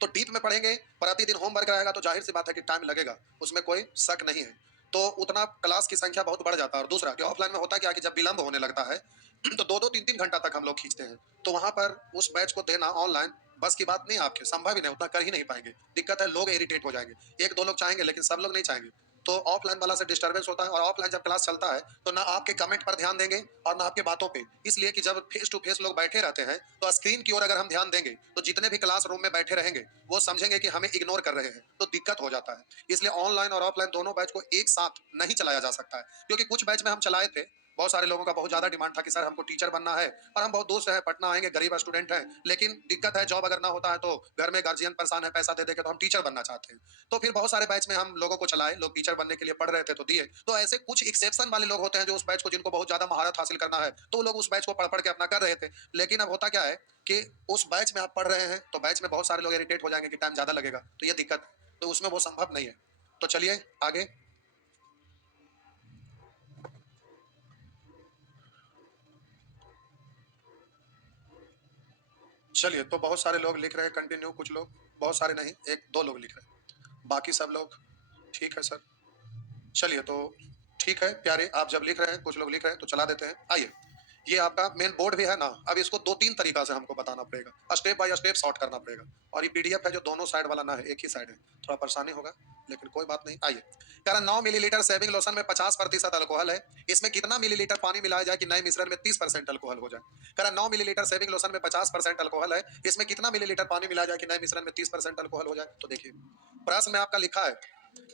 तो डीप में पढ़ेंगे, प्रतिदिन होमवर्क रहेगा, तो जाहिर सी बात है कि टाइम लगेगा, उसमें कोई शक नहीं है। तो उतना क्लास की संख्या बहुत बढ़ जाता है। और दूसरा कि ऑफलाइन में होता क्या कि जब विलंब होने लगता है तो दो दो तीन तीन घंटा तक हम लोग खींचते हैं, तो वहां पर उस बैच को देना ऑनलाइन बस की बात नहीं, आपके संभव ही नहीं, उतना कर ही नहीं पाएंगे। दिक्कत है, लोग इरिटेट हो जाएंगे। एक दो लोग चाहेंगे लेकिन सब लोग नहीं चाहेंगे, तो ऑफलाइन वाला से डिस्टर्बेंस होता है। और ऑफलाइन जब क्लास चलता है तो ना आपके कमेंट पर ध्यान देंगे और ना आपके बातों पे, इसलिए कि जब फेस टू फेस लोग बैठे रहते हैं तो स्क्रीन की ओर अगर हम ध्यान देंगे तो जितने भी क्लास रूम में बैठे रहेंगे वो समझेंगे कि हमें इग्नोर कर रहे हैं, तो दिक्कत हो जाता है। इसलिए ऑनलाइन और ऑफलाइन दोनों बैच को एक साथ नहीं चलाया जा सकता है, क्योंकि कुछ बैच में हम चलाए थे, बहुत सारे लोगों का बहुत ज्यादा डिमांड था कि सर हमको टीचर बनना है और हम बहुत दूर से हैं, पटना आएंगे, गरीब स्टूडेंट हैं, लेकिन दिक्कत है जॉब अगर ना होता है तो घर में गार्जियन परेशान है पैसा दे दे के, तो हम टीचर बनना चाहते हैं। तो फिर बहुत सारे बैच में हम लोगों को चलाए, लोग टीचर बनने के लिए पढ़ रहे थे तो दिए। तो ऐसे कुछ एक्सेप्शन वाले लोग होते हैं जो उस बैच को, जिनको बहुत ज्यादा महारत हासिल करना है, तो वो लोग उस बैच को पढ़ पढ़ के अपना कर रहे थे। लेकिन अब होता क्या है कि उस बैच में आप पढ़ रहे हैं तो बैच में बहुत सारे लोग इरिटेट हो जाएंगे कि टाइम ज्यादा लगेगा, तो ये दिक्कत है, तो उसमें वो संभव नहीं है। तो चलिए आगे। चलिए, तो बहुत सारे लोग लिख रहे हैं कंटिन्यू, कुछ लोग, बहुत सारे नहीं, एक दो लोग लिख रहे हैं, बाकी सब लोग ठीक है सर। चलिए तो ठीक है प्यारे, आप जब लिख रहे हैं, कुछ लोग लिख रहे हैं तो चला देते हैं। आइए, ये आपका मेन बोर्ड भी है ना, अब इसको दो तीन तरीका से हमको बताना पड़ेगा, स्टेप बाय स्टेप सॉर्ट करना पड़ेगा। और ये पीडीएफ है जो दोनों साइड वाला ना है, एक ही साइड है, थोड़ा परेशानी होगा लेकिन कोई बात नहीं। आइए, कह रहा 9 मिलीलीटर सेविंग लोशन में 50% अल्कोहल है, इसमें कितना मिलीलीटर पानी मिलाया जाए कि नए मिश्रण में 30% अल्कोहल हो जाए। कह रहा 9 मिलीलीटर सेविंग लोशन में 50% अल्कोहल है, इसमें कितना मिलीलीटर पानी मिलाया जाए कि नए मिश्रण में 30% अल्कोहल हो जाए। तो देखिए प्रश्न में आपका लिखा है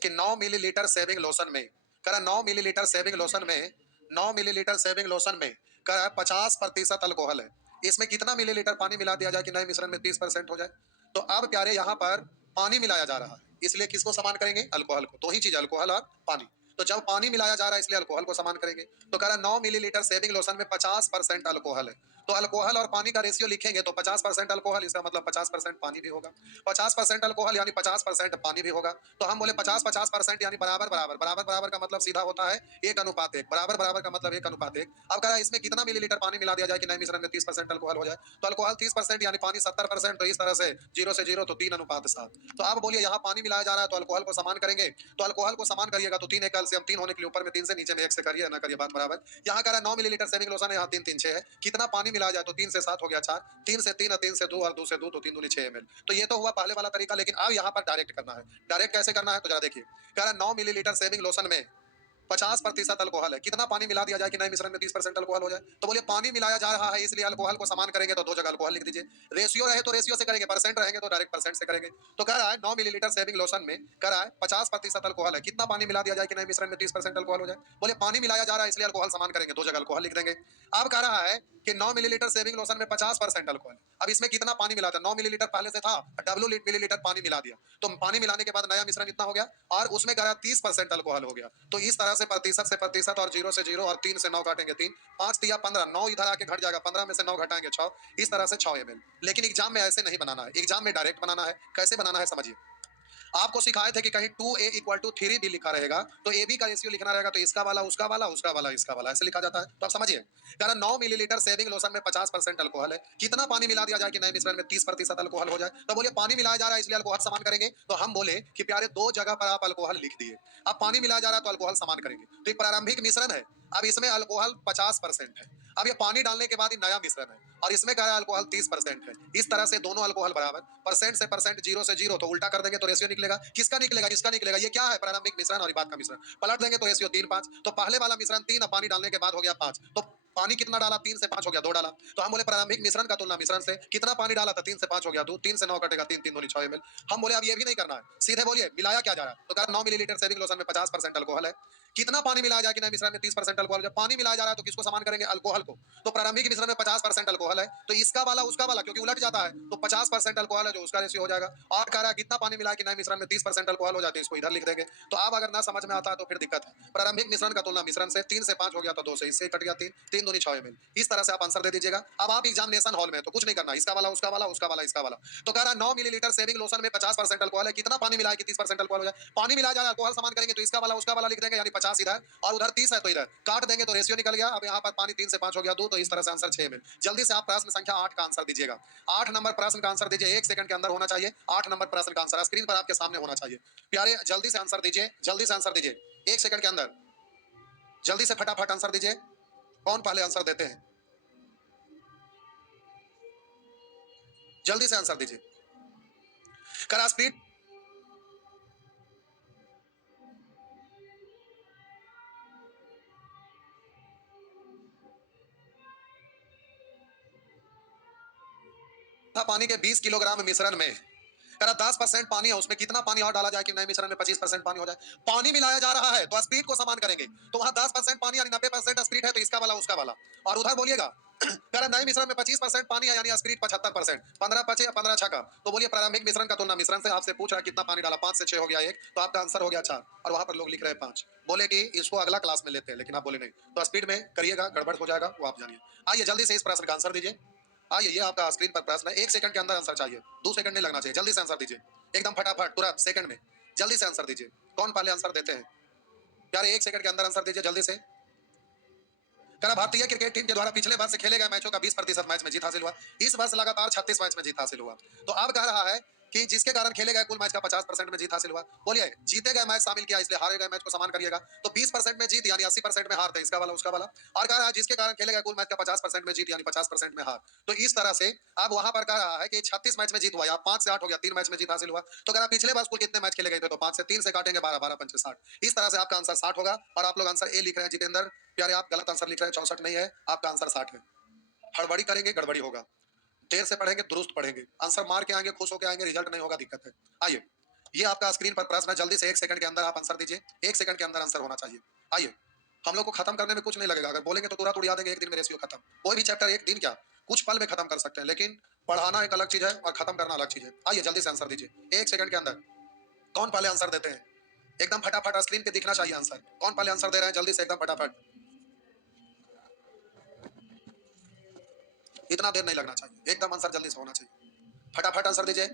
कि 9 मिलीलीटर सेविंग लोशन में, कह रहा 9 मिलीलीटर सेविंग लोशन में, 9 मिलीलीटर सेविंग लोशन में कह रहा है 50% अल्कोहल है, इसमें कितना मिलीलीटर पानी मिला दिया जाए कि नए मिश्रण में 30% हो जाए। तो अब प्यारे यहाँ पर पानी मिलाया जा रहा है, इसलिए किसको समान करेंगे, अल्कोहल को, दो ही चीज अल्कोहल और पानी। तो जब पानी मिलाया जा रहा है इसलिए अल्कोहल को समान करेंगे। तो कह रहा है 9 मिलीलीटर सेविंग लोशन में 50% अल्कोहल है, तो अल्कोहल और पानी का रेशियो लिखेंगे तो 50% अल्कोहल, इसका मतलब 50% पानी भी होगा। 50% अल्कोहल यानी 50% पानी भी होगा। तो हम बोले 50-50% यानी बराबर बराबर, बराबर बराबर का मतलब सीधा होता है 1:1, बराबर बराबर का मतलब 1:1। अब कह रहा है इसमें कितना मिलीलीटर पानी मिला दिया जाए कि नए मिश्रण में 30% अल्कोहल हो जाए। तो अल्कोहल 30% यानी पानी 70%, तो इस तरह से 0 से 0 तो 3:7। तो आप बोलिए यहाँ पानी मिलाया जा रहा है तो अल्कोहल को समान करेंगे, तो अल्कोहल को समान करिएगा तो 3 एल्सियम 3 होने के लिए ऊपर में 3 से, नीचे में 1 से करिए ना करिए, बात बराबर। यहाँ कह रहा है 9 मिलीलीटर सेविंग लोशन है, यहाँ 3 3 6 है, कितना पानी मिलाया जाए तो 3 से 7 हो गया 4, 3 से 3 और 3 से 2 और 2 से 2 तो 3 दूनी 6 ml। तो ये तो हुआ पहले वाला तरीका, लेकिन अब यहाँ पर डायरेक्ट करना है। डायरेक्ट कैसे करना है तो जरा देखिए, कह रहा है 9 मिलीलीटर सेविंग लोशन में 50% अल्कोहल है, कितना पानी मिला दिया जाए कि नए मिश्रण में 30% अल्कोहल हो जाए। तो बोलिए पानी मिलाया जा रहा है इसलिए अल्कोहल को समान करेंगे, तो दो जगह अल्कोहल लिख दीजिए। रेशियो रहे तो रेशियो से करेंगे, परसेंट रहेंगे तो डायरेक्ट परसेंट से करेंगे। तो कह रहा है 9 मिलीलीटर सेविंग लोशन में कह रहा है 50% अल्कोहल है, कितना पानी मिला दिया जाए कि नए मिश्रण में 30% अल्कोहल हो जाए। बोले पानी मिलाया जा रहा है इसलिए अल्कोहल समान करेंगे, दो जगह अल्कोहल लिख देंगे। अब कह रहा है कि 9 मिलीलीटर सेविंग लोशन में 50% अल्कोहल, अब इसमें कितना पानी मिला था, 9 मिलीलीटर पहले से था, डब्ल्यू मिलीलीटर पानी मिला दिया, तो पानी मिलाने के बाद नया मिश्रण इतना हो गया, और उसमें कह रहा 30% अल्कोहल हो गया। तो इस तरह से प्रतिशत और 0 से 0 और 3 से 9 काटेंगे 3, 5 तिया 15, 9 इधर आके घट जाएगा, 15 में से 9 घटाएंगे 6, इस तरह से 6 ml। लेकिन एग्जाम में ऐसे नहीं बनाना है, एग्जाम में डायरेक्ट बनाना है। कैसे बनाना है समझिए, आपको सिखाए थे कि कहीं 2a = 3 भी लिखा रहेगा तो ए बी का रेशियो लिखना रहेगा, तो इसका वाला उसका वाला, उसका वाला इसका वाला, ऐसे लिखा जाता है। तो आप समझिए, कारण 9 मिलीलीटर सेविंग लोशन में 50% अल्कोहल है, कितना पानी मिला दिया जाए कि नए मिश्रण में 30% अल्कोहल हो जाए। तो बोलिए पानी मिलाया जा रहा है इसलिए अल्कोहल समान करेंगे, तो हम बोले कि प्यारे दो जगह पर आप अल्कोहल लिख दिए, अब पानी मिलाया जा रहा है तो अल्कोहल समान करेंगे। तो ये प्रारंभिक मिश्रण है, अब इसमें अल्कोहल 50% है, अब ये पानी डालने के बाद ही नया मिश्रण है, और इसमें कह रहा है अल्कोहल 30% है। इस तरह से दोनों अल्कोहल बराबर, परसेंट से परसेंट, 0 से 0 तो उल्टा कर देंगे तो रेशियो निकलेगा, किसका निकलेगा, इसका निकलेगा। ये क्या है, प्रारंभिक मिश्रण और बाद का मिश्रण, पलट देंगे तो रेशियो 3:5, तो पहले वाला मिश्रण 3 पानी डालने के बाद हो गया 5, तो पानी कितना डाला, 3 से 5 हो गया, 2 डाला। तो हम बोले प्रारंभिक मिश्रण का तुलना मिश्रण से, कितना पानी डाला था, 3 से 5 हो गया 2, 3 से 9 कटेगा 3, 3 दूनी 6 ml। हम बोले अब ये भी नहीं करना है, सीधे बोलिए मिलाया क्या जा रहा है। तो कहा 9 मिलीलीटर सेविंग लोशन में 50% अल्कोहल है, कितना पानी मिलाया जाए कि नए मिश्रण में 30% अल्कोहल। जब पानी मिलाया जा रहा है तो किसको समान करेंगे? अल्कोहल को। तो प्रारंभिक मिश्रण में 50% अल्कोहल है, तो इसका वाला उसका वाला क्योंकि उलट जाता है, तो 50% अल्कोहल है जो उसका रेशियो हो जाएगा। और कह रहा है कितना पानी मिलाया कि नए मिश्रण में 30% अल्कोहल हो जाते हैं, इसको इधर लिख देंगे। तो अब अगर ना समझ में आता है तो फिर दिक्कत है। प्रारंभिक मिश्रण का तुलना मिश्रण से 3 से 5 हो गया तो 2 से, इससे कट गया 3, 3 दूनी 6 ml। इस तरह से आप आंसर दे दीजिएगा। अब आप एग्जामिनेशन हॉल में तो कुछ नहीं करना, इसका वाला उसका वाला उसका वाला इसका वाला। तो कह रहा है 9 मिलीलीटर शेविंग लोशन में 50% अल्कोहल है, कितना पानी मिलाया कि 30% अल्कोहल हो जाए? पानी मिलाया जाए अल्कोहल समान करेंगे तो इसका वाला उसका वाला लिख देंगे, यानी 50 इधर और उधर 30 है तो इधर काट देंगे तो रेशियो निकल गया। अब यहाँ पर पानी 3 से 5 हो गया 2, तो इस तरह से आंसर 6 में। जल्दी से आप प्रश्न संख्या 8 का आंसर दीजिएगा। 8 नंबर प्रश्न का आंसर दीजिए, 1 सेकंड के अंदर होना चाहिए। 8 नंबर प्रश्न का आंसर स्क्रीन पर आपके सामने होना चाहिए। प्यारे जल्दी से आंसर दीजिए, जल्दी से आंसर दीजिए, 1 सेकंड के अंदर जल्दी से फटाफट आंसर दीजिए। कौन पहले आंसर देते हैं? जल्दी से आंसर दीजिए। करा स्पीड था पानी के 20 किलोग्राम मिश्रण में करा 10% पानी है, उसमें कितना पानी और डाला जाए कि नए मिश्रण में 25% पानी हो जाए? पानी मिलाया जा रहा है तो स्पीड को समान करेंगे, तो वहां 10% पानी यानी 90% स्पीड है, तो इसका वाला उसका वाला। और उधर बोलिएगा करा नए मिश्रण में 25% पानी है यानी स्पीड 75%, 15 पचे या 15 छका। तो बोलिए प्रारंभिक मिश्रण का तुलना मिश्रण से। आपसे पूछ रहा है कितना पानी डाला, 5 से 6 हो गया 1, तो आपका आंसर हो गया 4। और वहां पर लोग लिख रहे हैं 5। बोले कि इसको अगला क्लास में लेते हैं, लेकिन आप बोले नहीं। तो स्पीड में करिएगा, गड़बड़ हो जाएगा, वो आप जानिए। आइए जल्दी से इस प्रश्न का आंसर दीजिए। आइए, ये आपका स्क्रीन पर प्रश्न है, 1 सेकंड के अंदर आंसर चाहिए, 2 सेकंड नहीं लगना चाहिए। जल्दी से आंसर दीजिए, एकदम फटाफट तुरंत सेकंड में। जल्दी से आंसर दीजिए। कौन पहले आंसर देते हैं? यार 1 सेकंड के अंदर आंसर दीजिए जल्दी से। करा भारतीय क्रिकेट टीम के द्वारा पिछले वर्ष से खेले गए मैचों का 20% मैच में जीत हासिल हुआ। इस वर्ष लगातार 36 मैच में जीत हासिल हुआ। तो अब कह रहा है कि जिसके कारण खेले गए कुल मैच का 50% में जीत हासिल हुआ। बोलिए जीते गए मैच शामिल किया, इसलिए हारे गए मैच को समान करिएगा। तो 20% में जीत यानी 80% में हार, थे इसका वाला उसका वाला। और कह रहा है जिसके कारण खेले गए कुल मैच का 50% में जीत यानी 50% में हार। तो इस तरह से अब वहां पर कह रहा है कि 36 मैच में जीत हुआ, या 5 से 8 हो गया, 3 मैच में जीत हासिल हुआ। तो कह रहा पिछले वर्ष कुल कितने मैच खेले गए थे? तो 5 से 3 से काटेंगे 12, 12 पंचे 60। इस तरह से आपका आंसर 60 होगा। और आप लोग आंसर ए लिख रहे हैं जितेंद्र प्यारे, आप गलत आंसर लिख रहे हैं, 64 नहीं है, आपका आंसर 60 है। हड़बड़ी करेंगे गड़बड़ी होगा, देर से पढ़ेंगे दुरुस्त पढ़ेंगे, आंसर मार के आएंगे, खुश होकर आएंगे, रिजल्ट नहीं होगा, दिक्कत है। आइए, ये आपका स्क्रीन पर प्रश्न है, जल्दी से 1 सेकंड के अंदर आप आंसर दीजिए। 1 सेकंड के अंदर आंसर होना चाहिए। आइए, हम लोग को खत्म करने में कुछ नहीं लगेगा, अगर बोलेंगे तो तुरंत उड़ा देंगे, एक दिन में रेशियो खत्म। कोई भी चैप्टर एक दिन क्या कुछ पल में खत्म कर सकते हैं, लेकिन पढ़ाना एक अलग चीज है और खत्म करना अलग चीज है। आइए जल्दी से आंसर दीजिए 1 सेकंड के अंदर। कौन पहले आंसर देते हैं? एकदम फटाफट स्क्रीन पे दिखना चाहिए आंसर। कौन पहले आंसर दे रहे हैं? जल्दी से एकदम फटाफट, इतना देर नहीं लगना चाहिए, एकदम आंसर जल्दी से होना चाहिए। फटाफट आंसर दीजिए।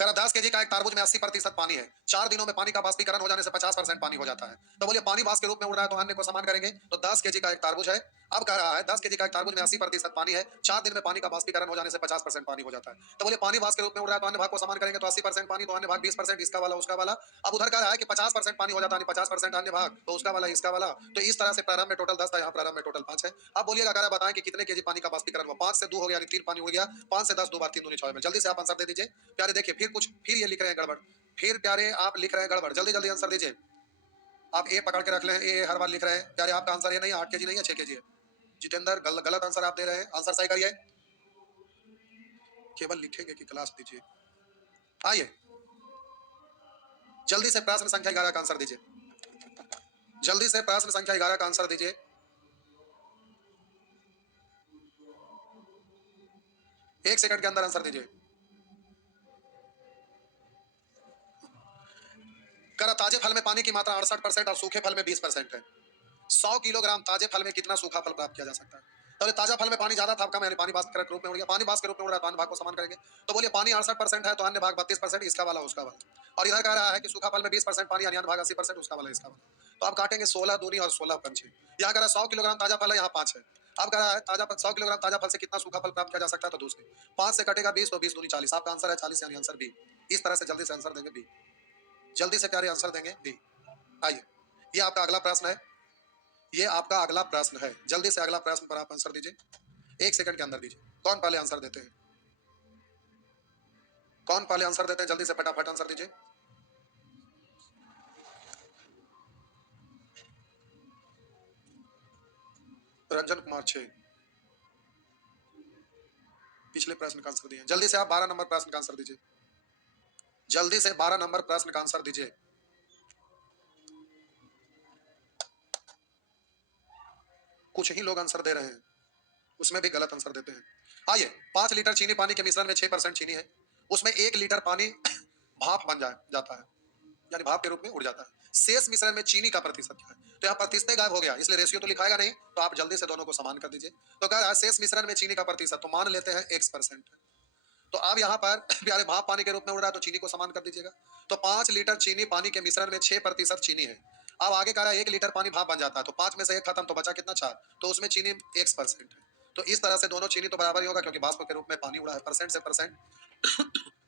तेरा 10 केजी का एक तारबूज में 80% पानी है। 4 दिनों में पानी का वाष्पीकरण हो जाने से 50% पानी हो जाता है। तो बोलिए पानी वाष्प के रूप में उड़ रहा है तो अन्य को समान करेंगे। तो 10 केजी का एक तारबूज है। अब कह रहा है 10 केजी का एक तारबूज में 80% पानी है। 4 दिन में पानी का वाष्पीकरण हो जाने से 50% पानी हो जाता है। तो बोलिए पानी वाष्प के रूप में उड़ रहा है तो अन्य भाग को समान करेंगे। तो 80% पानी तो अन्य भाग 20%, इसका वाला उसका वाला। अब उधर कह रहा है कि 50% पानी हो जाता है, 50% अन्य भाग, तो उसका वाला इसका वाला। तो इस तरह से प्रारंभ में टोटल 10 था, यहाँ प्रारंभ में टोटल 5 है। अब बोलिएगा कह रहा है बताएं कि कितने केजी पानी का वाष्पीकरण हुआ? 5 से 2 हो गया यानी 3 पानी हो गया। 5 से 10 2 बार 3 दूनी 6 में। जल्दी से आप आंसर दे दीजिए प्यारे। देखिए फिर कुछ फिर ये लिख रहे हैं गड़बड़, फिर प्यारे आप लिख रहे हैं गड़बड़। जल्दी जल्दी आंसर दीजिए। आप ए पकड़ के रख लें, ए हर बार लिख रहे हैं प्यारे। आपका आंसर ये नहीं है, 8 केजी नहीं है, 6 केजी है। जितेंद्र गलत आंसर आप दे रहे हैं, आंसर सही करिए। केवल लिखेंगे कि क्लास दीजिए। आइए जल्दी से प्रश्न संख्या 11 का आंसर दीजिए। जल्दी से प्रश्न संख्या 11 का आंसर दीजिए। 1 सेकंड के अंदर आंसर दीजिए। करा ताजे फल में पानी की मात्रा 68% और सूखे फल में 20% है। 100 किलोग्राम ताजे फल में कितना सूखा फल प्राप्त किया जा सकता है? तो ताजा फल में पानी ज्यादा था, कम, यानी पानी वाष्प के रूप में उड़ गया। पानी वाष्प के रूप में उड़ रहा है तो अन्य भाग को समान करेंगे। तो बोलिए पानी 68% है तो अन्य भाग 32%, इसका वाला उसका वाला। और इधर कह रहा है कि सूखा फल में 20% पानी यानी अन्य भाग 80%, उसका वाला इसका वाला। तो आप काटेंगे 16 दूनी और 16 पंचे। यहाँ कह रहा है 100 किलोग्राम ताजा फल है, यहाँ 5 है। अब कह रहा है ताजा 100 किलोग्राम ताजा फल से कितना सूखा फल प्राप्त किया जा सकता है? तो दूसरे 5 से कटेगा 20, तो 20 दूनी 40। आपका आंसर है 40 यानी आंसर बी। इस तरह से जल्दी से आंसर देंगे बी। जल्दी से प्यारे आंसर देंगे बी। आइए, ये आपका अगला प्रश्न है। ये आपका अगला प्रश्न है, जल्दी से अगला प्रश्न पर आप आंसर दीजिए। 1 सेकंड के अंदर दीजिए। कौन पहले आंसर देते हैं? कौन पहले आंसर देते हैं? जल्दी से फटाफट आंसर दीजिए। रंजन कुमार 6 पिछले प्रश्न का आंसर दिए। जल्दी से आप 12 नंबर प्रश्न का आंसर दीजिए। जल्दी से 12 नंबर प्रश्न का आंसर दीजिए। कुछ ही लोग आंसर दे रहे हैं, उसमें भी गलत आंसर देते हैं। आइए, 5 लीटर चीनी पानी के मिश्रण में 6% चीनी है, उसमें 1 लीटर पानी भाप बन जाता है, यानी भाप के रूप में उड़ जाता है। शेष मिश्रण में चीनी का प्रतिशत क्या है? तो यहाँ प्रतिशत गायब हो गया, इसलिए रेशियो तो लिखाएगा नहीं, तो आप जल्दी से दोनों को समान कर दीजिए। तो कह रहा है शेष मिश्रण में चीनी का प्रतिशत, तो मान लेते हैं x%। तो अब यहाँ पर प्यारे भाप पानी के रूप में उड़ रहा है, तो चीनी को समान कर दीजिएगा। तो 5 लीटर चीनी पानी के मिश्रण में 6% चीनी है। अब आगे कह रहा है 1 लीटर पानी भाप बन जाता है, तो 5 में से 1 खत्म, तो बचा कितना? 4। तो उसमें चीनी x% है। तो इस तरह से दोनों चीनी तो बराबर ही होगा, क्योंकि बाष्प के रूप में पानी उड़ा है, परसेंट से परसेंट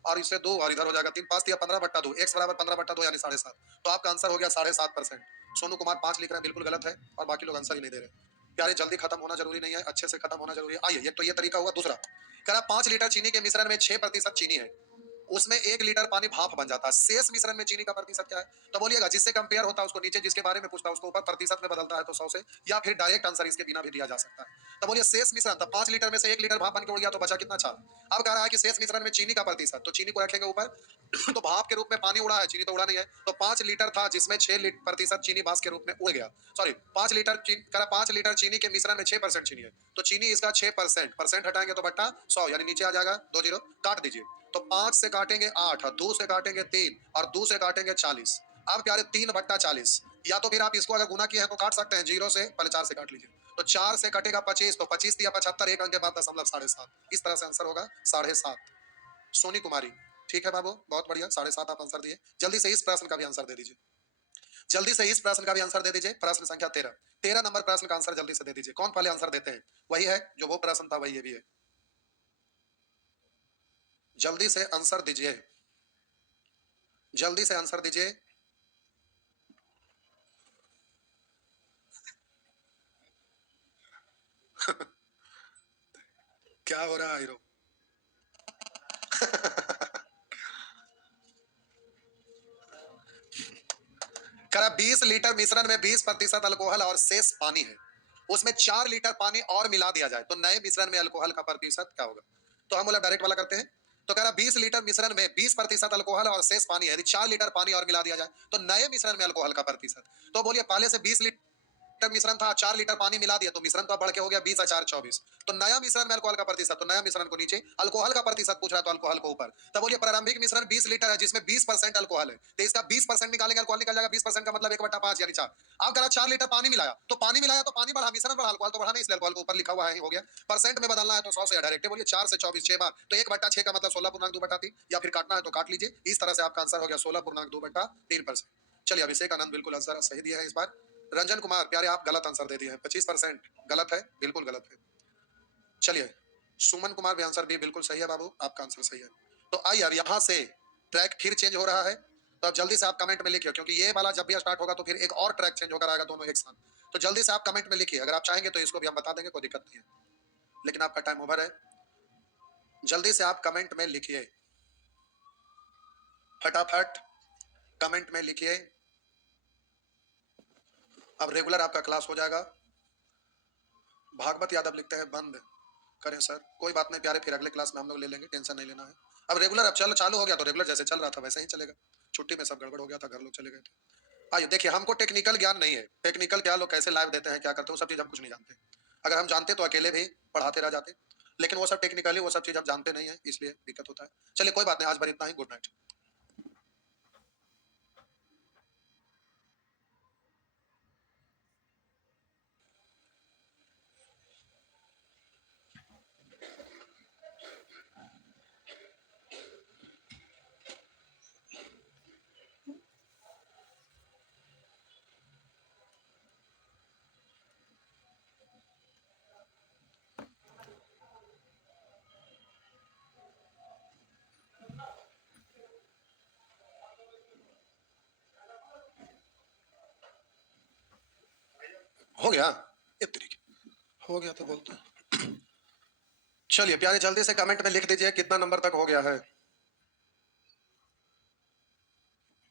और इससे 2 और इधर हो जाएगा 3 5 या 15/2, x बराबर 15/2 यानी 7.5। तो आपका आंसर हो गया 7.5%। सोनू कुमार 5 लिख रहे हैं, बिल्कुल गलत है, और बाकी लोग आंसर ही नहीं दे रहे। प्यारे जल्दी खत्म होना जरूरी नहीं है, अच्छे से खत्म होना जरूरी है। आइए, तो ये तरीका हुआ। दूसरा कह रहा 5 लीटर चीनी के मिश्रण में 6% चीनी है, उसमें 1 लीटर पानी भाप बन जाता है। शेष मिश्रण में चीनी का प्रतिशत क्या है? तो बोलिएगा जिससे कंपेयर होता है उसको नीचे, जिसके बारे में पूछता है उसको ऊपर, प्रतिशत में बदलता है तो 100 से, या फिर डायरेक्ट आंसर इसके बिना भी दिया जा सकता है। तो बोलिए शेष मिश्रण, तो 5 लीटर में से 1 लीटर भाप बन के उड़ गया, तो बचा कितना? 4। अब कह रहा है कि शेष मिश्रण में चीनी का प्रतिशत, तो चीनी को रखेंगे ऊपर तो भाप के रूप में पानी उड़ा है, चीनी तो उड़ा नहीं है। तो 5 लीटर था जिसमें 6% चीनी बास के रूप में उड़ गया। सॉरी, 5 लीटर चीनी के मिश्रण में 6% चीनी है, तो चीनी इसका 6%, परसेंट हटाएंगे तो बट्टा 100, यानी नीचे आ जाएगा 2 जीरो, काट दीजिए। तो 5 से काटेंगे 8, और 2 से काटेंगे 3, और 2 से काटेंगे 40। अब प्यारे 3/40, या तो फिर आप इसको अगर गुना किए हैं तो काट सकते हैं, 0 से पहले 4 से काट लीजिए। तो 4 से कटेगा 25, तो 25 या 75, एक अंक के बाद 0.7। इस तरह से आंसर होगा 7.5। सोनी कुमारी, ठीक है बाबू, बहुत बढ़िया, 7.5 आप आंसर दिए। जल्दी से इस प्रश्न का भी आंसर दे दीजिए, जल्दी से इस प्रश्न का भी आंसर दे दीजिए। प्रश्न संख्या 13, 13 नंबर प्रश्न का आंसर जल्दी से दे दीजिए। कौन पहले आंसर देते हैं? वही है जो वो प्रश्न था, वही ये भी है। जल्दी से आंसर दीजिए, जल्दी से आंसर दीजिए। क्या हो रहा है हीरो? करा 20 लीटर मिश्रण में 20% अल्कोहल और शेष पानी है, उसमें 4 लीटर पानी और मिला दिया जाए, तो नए मिश्रण में अल्कोहल का प्रतिशत क्या होगा? तो हम बोला डायरेक्ट वाला करते हैं। तो कह रहा 20 लीटर मिश्रण में 20% अल्कोहल और शेष पानी है, यदि 4 लीटर पानी और मिला दिया जाए, तो नए मिश्रण में अल्कोहल का प्रतिशत। तो बोलिए पहले से 20 लीटर मिश्रण था, 4 लीटर पानी मिला दिया, तो मिश्रण तो बढ़ के हो गया 20 और 4 24। तो नया मिश्रण में अल्कोहल का प्रतिशत, तो नया मिश्रण को नीचे, अल्कोहल का प्रतिशत पूछ रहा है तो अल्कोहल को ऊपर। तब बोलिए प्रारंभिक मिश्रण 20 लीटर है जिसमें 20% अल्कोहल है, तो इसका 20% निकालेंगे, अल्कोहल निकल जाएगा। 20% का मतलब 1/5 यानी 4। अब करा 4 लीटर पानी मिलाया, तो पानी मिलाया तो पानी बढ़ा, मिश्रण बढ़ा, अल्कोहल तो बढ़ा नहीं, इसलिए अल्कोहल को ऊपर लिखा हुआ है, हो गया। परसेंट में बदलना है तो 100 से डायरेक्ट बोलिए 4 से 24 6 बार, तो 1/6 का मतलब 16.2/3, या फिर काटना है तो काट लीजिए। इस तरह से आपका आंसर हो गया 16.2/3%। चलिए, अभिषेक आनंद बिल्कुल आंसर सही दिया है इस बार। रंजन कुमार प्यारे, आप गलत आंसर दे दिए हैं, 25% गलत है, बिल्कुल गलत है। चलिए, सुमन कुमार भी आंसर भी बिल्कुल सही है बाबू, आपका आंसर सही है। तो आइए, अब यहाँ से ट्रैक फिर चेंज हो रहा है, तो अब जल्दी से आप कमेंट में लिखिए, क्योंकि ये वाला जब भी स्टार्ट होगा तो फिर एक और ट्रैक चेंज होकर आएगा, दोनों एक साथ। तो जल्दी से आप कमेंट में लिखिए, अगर आप चाहेंगे तो इसको भी हम बता देंगे, कोई दिक्कत नहीं है, लेकिन आपका टाइम ओवर है। जल्दी से आप कमेंट में लिखिए, फटाफट कमेंट में लिखिए। अब रेगुलर आपका क्लास हो जाएगा। भागवत यादव लिखते हैं बंद करें सर, कोई बात नहीं प्यारे, फिर अगले क्लास में हम लोग ले लेंगे, टेंशन नहीं लेना है। अब रेगुलर अब चल चालू हो गया, तो रेगुलर जैसे चल रहा था वैसे ही चलेगा। छुट्टी में सब गड़बड़ हो गया था, घर लोग चले गए थे। आइए देखिए, हमको टेक्निकल ज्ञान नहीं है, टेक्निकल क्या लोग कैसे लाइव देते हैं, क्या करते हैं, वो सब चीज़ हम कुछ नहीं जानते। अगर हम जानते तो अकेले भी पढ़ाते रह जाते, लेकिन वो सब टेक्निकली वो सब चीज़ हम जानते नहीं है, इसलिए दिक्कत होता है। चलिए कोई बात नहीं, आज भर इतना ही, गुड नाइट। हो गया, ये तरीके हो गया तो बोलते हैं। चलिए प्यारे, जल्दी से कमेंट में लिख दीजिए कितना नंबर तक हो गया है।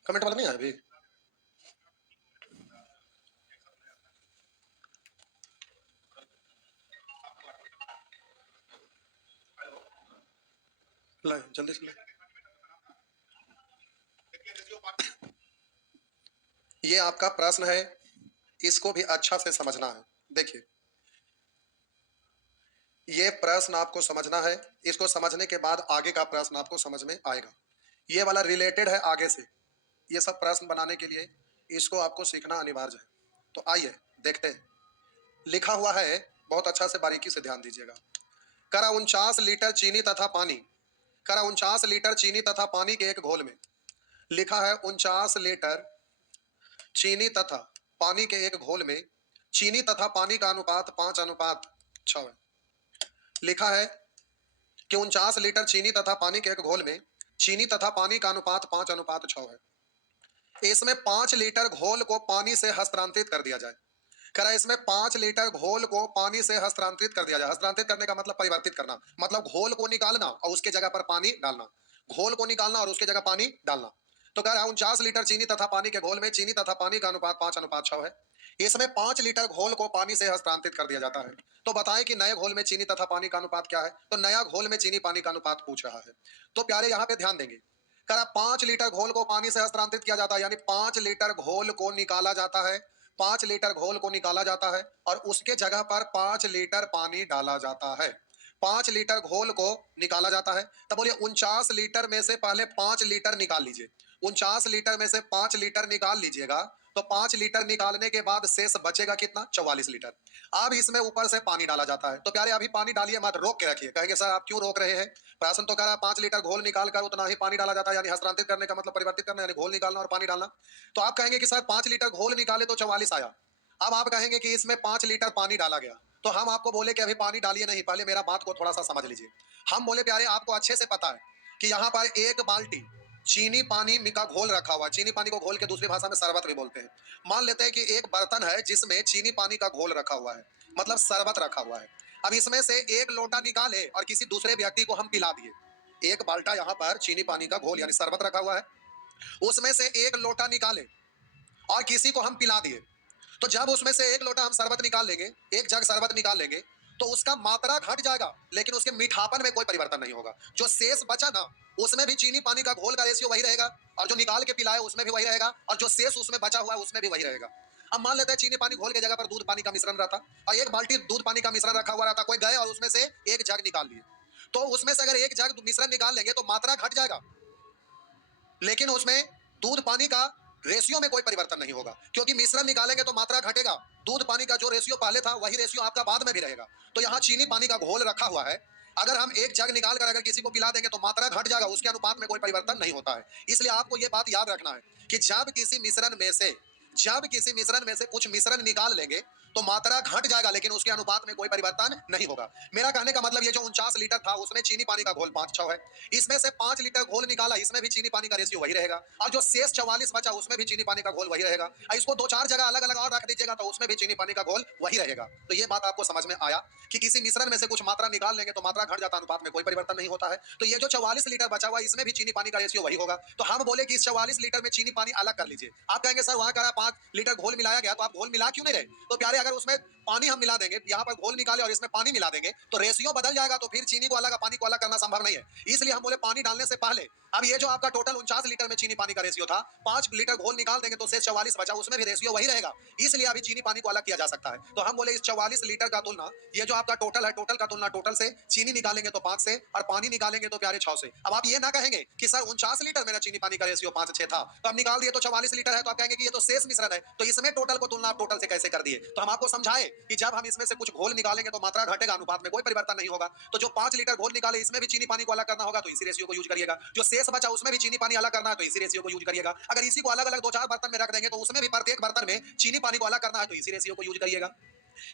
कमेंट वाला नहीं आया अभी? लाए जल्दी से लाए। ये आपका प्रश्न है, इसको भी अच्छा से समझना है। देखिए, ये प्रश्न आपको समझना है। इसको समझने के बाद आगे का प्रश्न आपको समझ में आएगा। ये वाला रिलेटेड है आगे से। ये सब प्रश्न बनाने के लिए इसको आपको सीखना अनिवार्य है। तो आइए देखते हैं। लिखा हुआ है, बहुत अच्छा से बारीकी से ध्यान दीजिएगा। करा 49 लीटर चीनी तथा पानी, करा 49 लीटर चीनी तथा पानी के एक घोल में। लिखा है 49 लीटर चीनी तथा पानी के एक घोल में चीनी तथा पानी का अनुपात 5:6 है। लिखा है कि 49 लीटर चीनी तथा पानी के एक घोल में चीनी तथा पानी का अनुपात 5:6 है। इसमें 5 लीटर घोल को पानी से हस्तांतरित कर दिया जाए। करा इसमें 5 लीटर घोल को पानी से हस्तांतरित कर दिया जाए। हस्तांतरित करने का मतलब परिवर्तित करना, मतलब घोल को निकालना और उसके जगह पर पानी डालना। घोल को निकालना और उसके जगह पानी डालना। तो कह रहा है 49 लीटर चीनी तथा पानी के घोल में चीनी तथा पानी का अनुपात 5:6 है। इसमें 5 लीटर घोल को पानी से हस्तांतरित कर दिया जाता है। तो बताएं कि नए घोल में चीनी तथा पानी का अनुपात क्या है। तो नया घोल में चीनी पानी का अनुपात पूछ रहा है। तो प्यारे यहाँ पे ध्यान देंगे। कह रहा 5 लीटर घोल को पानी से हस्तांतरित किया जाता है, यानी 5 लीटर घोल को निकाला जाता है। 5 लीटर घोल को निकाला जाता है और उसके जगह पर 5 लीटर पानी डाला जाता है। 5 लीटर घोल को निकाला जाता है। तब बोलिए 49 लीटर में से पहले 5 लीटर निकाल लीजिए। 49 लीटर में से 5 लीटर निकाल लीजिएगा। तो 5 लीटर निकालने के बाद शेष बचेगा कितना? 44 लीटर। अब इसमें ऊपर से पानी डाला जाता है। तो प्यारे अभी पानी डालिए मत, रोक के रखिए। कहेंगे सर आप क्यों रोक रहे हैं? प्रश्न तो कह रहा है 5 लीटर घोल निकाल कर उतना ही पानी डाला जाता है, यानी हस्तांतरित करने का मतलब परिवर्तित करना, यानी घोल निकालना और पानी डालना। तो आप कहेंगे कि सर 5 लीटर घोल निकाले तो 44 आया। अब आप कहेंगे कि इसमें 5 लीटर पानी डाला गया। तो हम आपको बोले कि अभी पानी डालिए नहीं, पहले मेरा बात को थोड़ा सा समझ लीजिए। हम बोले प्यारे आपको अच्छे से पता है कि यहाँ पर एक बाल्टी चीनी पानी का घोल रखा हुआ है। चीनी पानी को घोल के दूसरी भाषा में शरबत भी बोलते हैं। मान लेते हैं कि एक बर्तन है जिसमें चीनी पानी का घोल रखा हुआ है, मतलब शरबत रखा हुआ है। अब इसमें से एक लोटा निकाले और किसी दूसरे व्यक्ति को हम पिला दिए। एक बाल्टा यहाँ पर चीनी पानी का घोल यानी शरबत रखा हुआ है, उसमें से एक लोटा निकाले और किसी को हम पिला दिए। तो जब उसमें से एक लोटा हम शरबत निकाल लेंगे, एक जग शरबत निकाल लेंगे, तो उसका मात्रा घट जाएगा लेकिन उसके मीठापन में कोई परिवर्तन नहीं होगा। जो शेष बचा ना, उसमें भी चीनी पानी का घोल का रेशियो वही रहेगा और जो निकाल के पिलाए उसमें भी वही रहेगा और जो शेष उसमें बचा हुआ है उसमें भी वही रहेगा। अब मान लेते हैं चीनी पानी घोल के जगह पर दूध पानी का मिश्रण रहता और एक बाल्टी दूध पानी का मिश्रण रखा हुआ रहता। कोई गए और उसमें से एक जग निकाल लिए, तो उसमें से अगर एक जग मिश्रण निकाल लेंगे तो मात्रा घट जाएगा लेकिन उसमें दूध पानी का रेशियो में कोई परिवर्तन नहीं होगा, क्योंकि मिश्रण निकालेंगे तो मात्रा घटेगा। दूध पानी का जो रेशियो पहले था वही रेशियो आपका बाद में भी रहेगा। तो यहाँ चीनी पानी का घोल रखा हुआ है, अगर हम एक जग निकाल कर अगर किसी को पिला देंगे तो मात्रा घट जाएगा, उसके अनुपात में कोई परिवर्तन नहीं होता है। इसलिए आपको ये बात याद रखना है कि जब किसी मिश्रण में से कुछ मिश्रण निकाल लेंगे तो मात्रा घट जाएगा लेकिन उसके अनुपात में कोई परिवर्तन नहीं होगा। मेरा कहने का मतलब ये जो 49 लीटर था उसमें चीनी पानी का घोल 5:6 है। इसमें से 5 लीटर घोल निकाला, इसमें भी चीनी पानी का रेशियो वही रहेगा और जो शेष 44 बचा उसमें भी चीनी पानी का घोल वही रहेगा। इसको 2-4 जगह अलग अलग और रख दीजिएगा तो उसमें भी चीनी पानी का घोल वही रहेगा। तो ये बात आपको समझ में आया कि किसी मिश्रण में से कुछ मात्रा निकाल लेंगे तो मात्रा घट जाता, अनुपात में कोई परिवर्तन नहीं होता है। तो ये जो 44 लीटर बचा हुआ इसमें भी चीनी पानी का रेशियो वही होगा। तो हम बोले कि इस 44 लीटर में चीनी पानी अलग कर लीजिए। आप कहेंगे सर वहां कह रहा 5 लीटर घोल मिलाया गया, तो आप घोल मिला क्यों नहीं रहे? तो प्यारे अगर उसमें पानी हम मिला देंगे, यहाँ पर घोल निकाले और इसमें पानी मिला देंगे तो रेशियो बदल जाएगा, तो फिर चीनी को अलग पानी को अलग करना संभव नहीं है। इसलिए हम बोले पानी डालने से पहले अब ये जो आपका टोटल 49 लीटर में चीनी पानी का रेशियो था, 5 लीटर घोल निकाल देंगे तो शेष 44 बचा, उसमें भी रेशियो वही रहेगा। इसलिए अभी चीनी पानी को अलग किया जा सकता है। तो हम बोले इस 44 लीटर का तुलना, ये जो आपका टोटल है, टोटल का तुलना टोटल से चीनी निकालेंगे तो 5 से और पानी निकालेंगे तो प्यारे 6 से। अब आप ये ना कहेंगे कि सर 49 लीटर मेरा चीनी पानी का रेशियो 5:6 था, तो अब निकाल दिए तो 44 लीटर है, तो आप कहेंगे कि ये तो शेष मिश्रण है, तो इसमें टोटल को तुलना आप टोटल से कैसे कर दिए? तो हम आपको समझाए कि जब हम इसमें से कुछ घोल निकालेंगे तो मात्रा घटेगा, अनुपात में कोई परिवर्तन नहीं होगा। तो जो 5 लीटर घोल निकाले इसमें भी चीनी पानी को अलग करना होगा तो इसी रेशियो को यूज करिएगा। जो शेष बचा उसमें भी चीनी पानी अलग करना है तो इसी रेशियो को यूज करिएगा। अगर इसी को अलग अलग 2-4 बर्तन में रख देंगे तो उसमें भी प्रत्येक बर्तन में चीनी पानी को अलग करना है तो इसी रेशियो को यूज करिएगा।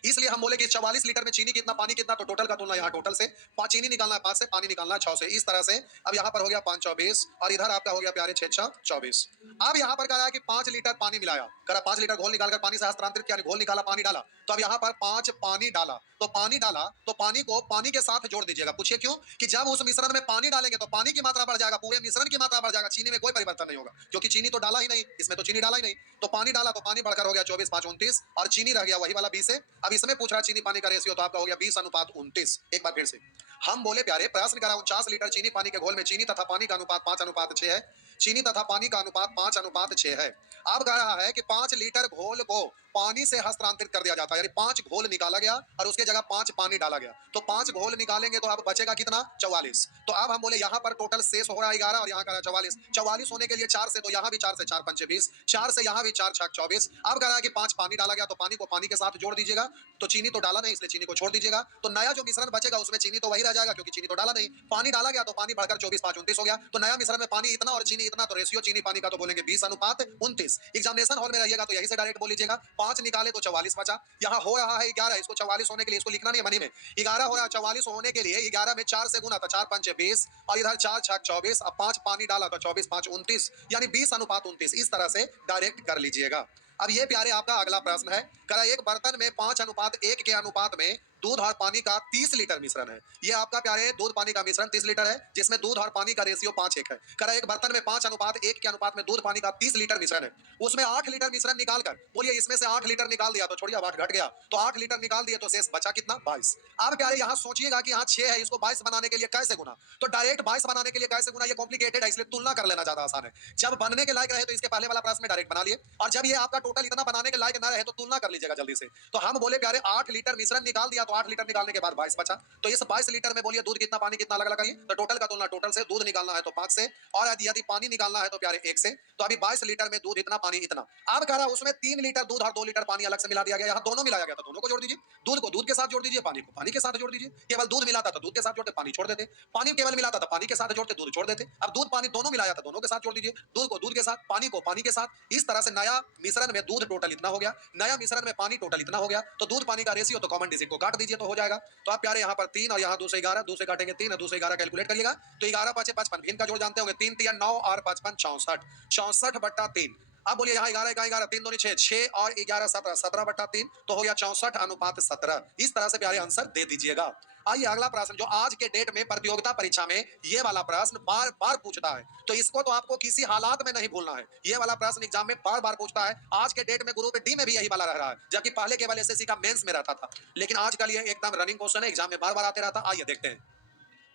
इसलिए हम बोले कि 44 लीटर में चीनी कितना, पानी कितना, तो टोटल का तुलना यहाँ टोटल से 5 चीनी निकालना है 5 से, पानी निकालना है 6 से। इस तरह से अब यहाँ पर हो गया 5-24 और इधर आपका हो गया प्यारे 6-6-24। अब यहाँ पर कहा है कि 5 लीटर पानी मिलाया, करा 5 लीटर घोल निकालकर पानी से हस्तांतरित किया, घोल निकाला पानी डाला, तो अब यहाँ पर 5 पानी डाला, तो पानी डाला तो पानी को पानी के साथ जोड़ दीजिएगा। पूछिए क्यों? कि जब उस मिश्रण में पानी डालेंगे तो पानी की मात्रा बढ़ जाएगा, पूरे मिश्रण की मात्रा बढ़ जाएगा, चीनी में कोई परिवर्तन नहीं होगा क्योंकि चीनी तो डाला ही नहीं, इसमें तो चीनी डाला ही नहीं। तो पानी डाला तो पानी बढ़कर हो गया 24-5-29 और चीनी रह गया वही वाला 20 है। अब इसमें पूछ रहा चीनी पानी का रेशियो, तो आपका हो गया 20:29। एक बार फिर से हम बोले प्यारे प्रश्न करा 49 लीटर चीनी पानी के घोल में चीनी तथा पानी का अनुपात 5:6 है। चीनी तथा पानी का अनुपात 5:6 है। अब कह रहा है कि 5 लीटर घोल को पानी से हस्तांतरित कर दिया जाता है, यानी 5 घोल निकाला गया और उसके जगह 5 पानी डाला गया, तो 5 घोल निकालेंगे तो अब बचेगा कितना 44। तो अब हम बोले यहाँ पर टोटल शेष हो रहा है 11 और यहाँ का 44। 44 होने के लिए 4 से, तो यहाँ भी 4 से 4 पंचे 20, 4 से यहाँ भी 4 छक 24। अब कह रहा है कि 5 पानी डाला गया, तो पानी को पानी के साथ जोड़ दीजिएगा, तो चीनी तो डाला नहीं इसलिए चीनी को छोड़ दीजिएगा, तो नया जो मिश्रण बचेगा उसमें चीनी तो वही रह जाएगा क्योंकि चीनी तो डाला नहीं। पानी डाला गया तो पानी बढ़कर 24 5 29 हो गया, तो नया मिश्रण में पानी इतना और चीनी इतना, तो रेशियो चीनी पानी का तो बोलेंगे 20:29। एग्जामिनेशन हॉल में रहिएगा तो यही से डायरेक्ट बोल लीजिएगा। 5 निकाले तो 44 बचा, यहाँ हो रहा है 11, इसको 44 होने के लिए इसको लिखना नहीं है मनी में, 11 हो रहा है, 44 होने के लिए 11 में 4 से गुना तो 4 पंचे 20 और इधर 4 छक 24, अब 5 पानी डाला तो 24 5 29, यानी 20:29। इस तरह से डायरेक्ट कर लीजिएगा। अब ये प्यारे आपका अगला प्रश्न है, करा एक बर्तन में 5:1 के अनुपात में दूध और पानी का 30 लीटर मिश्रण है। ये आपका प्यारे दूध पानी का मिश्रण 30 लीटर है, जिसमें दूध और पानी का रेशियो 5:1 है। करा एक बर्तन में 5:1 के अनुपात में दूध पानी का 30 लीटर मिश्रण है, उसमें 8 लीटर मिश्रण निकाल कर, बोलिए इसमें से 8 लीटर निकाल दिया तो छोड़िए, अब 8 घट गया, तो 8 लीटर निकाल दिए तो शेष बचा कितना 22। अब प्यारे यहाँ सोचिएगा कि यहाँ 6 है, इसको 22 बनाने के लिए कैसे गुना, तो डायरेक्ट 22 बनाने के लिए कैसे गुना, ये कॉम्प्लिकेटेड है इसलिए तुलना कर लेना ज्यादा आसान है। जब बनने के लायक रहे तो इसके पहले वाला प्रश्न में डायरेक्ट बना लिए, और जब ये आपका टोटल इतना बनाने के लायक ना रहे तो तुलना कर लीजिएगा जल्दी से। तो हम बोले प्यारे 8 लीटर मिश्रण निकाल दिया, तो 8 लीटर निकालने के बाद 22 बचा, तो इस 22 लीटर में बोलिए दूध कितना पानी कितना अलग अलग करिए, तो टोटल का तुलना टोटल से, दूध निकालना है तो 5 से, और यदि पानी निकालना है तो प्यारे 1 से, तो अभी 22 लीटर में दूध इतना पानी इतना। अब कह रहा है उसमें 3 लीटर दूध और 2 लीटर पानी अलग से मिला दिया गया, यहाँ दोनों मिलाया गया, तो दोनों को जोड़ दीजिए, दूध को दूध के साथ जोड़ दीजिए, पानी को पानी के साथ जोड़ दीजिए। केवल दूध मिलाता तो दूध के साथ जोड़ते पानी छोड़ देते, पानी केवल मिलाता था पानी के साथ जोड़ते दूध छोड़ देते, अब दूध पानी दोनों मिलाया था दोनों के साथ जोड़ दीजिए, दूध को दूध के साथ पानी को पानी के साथ। इस तरह से नया मिश्रण में दूध टोटल इतना हो गया, नया मिश्रण में पानी टोटल इतना हो गया, तो दूध पानी का रेशियो तो कॉमन डिजिट को काट दीजिए तो हो जाएगा। तो आप प्यारे यहाँ पर 3 और यहाँ 2 से 11, 2 से काटेंगे 3 और 2 से 11 कैलकुलेट करिएगा, तो 11 5 55, भिन्न का जोड़ जानते होंगे, 3 3 9 और 55 64, 64/3। अब बोलिए यहाँ 11 का 11, 3 2 6, 6 और 11 17, 17/3, तो हो गया 64:17। इस तरह से प्यारे आंसर दे दीजिएगा। आइए अगला प्रश्न, जो आज के डेट में प्रतियोगिता परीक्षा में ये वाला प्रश्न बार बार पूछता है, तो इसको तो आपको किसी हालात में नहीं भूलना है। ये वाला प्रश्न एग्जाम में बार बार पूछता है, आज के डेट में ग्रुप डी में भी यही वाला रह रहा है, जबकि पहले केवल एसएससी का मेंस में रहता था, लेकिन आजकल ये एकदम रनिंग क्वेश्चन है, एग्जाम में बार बार आते रहता। आइए देखते हैं,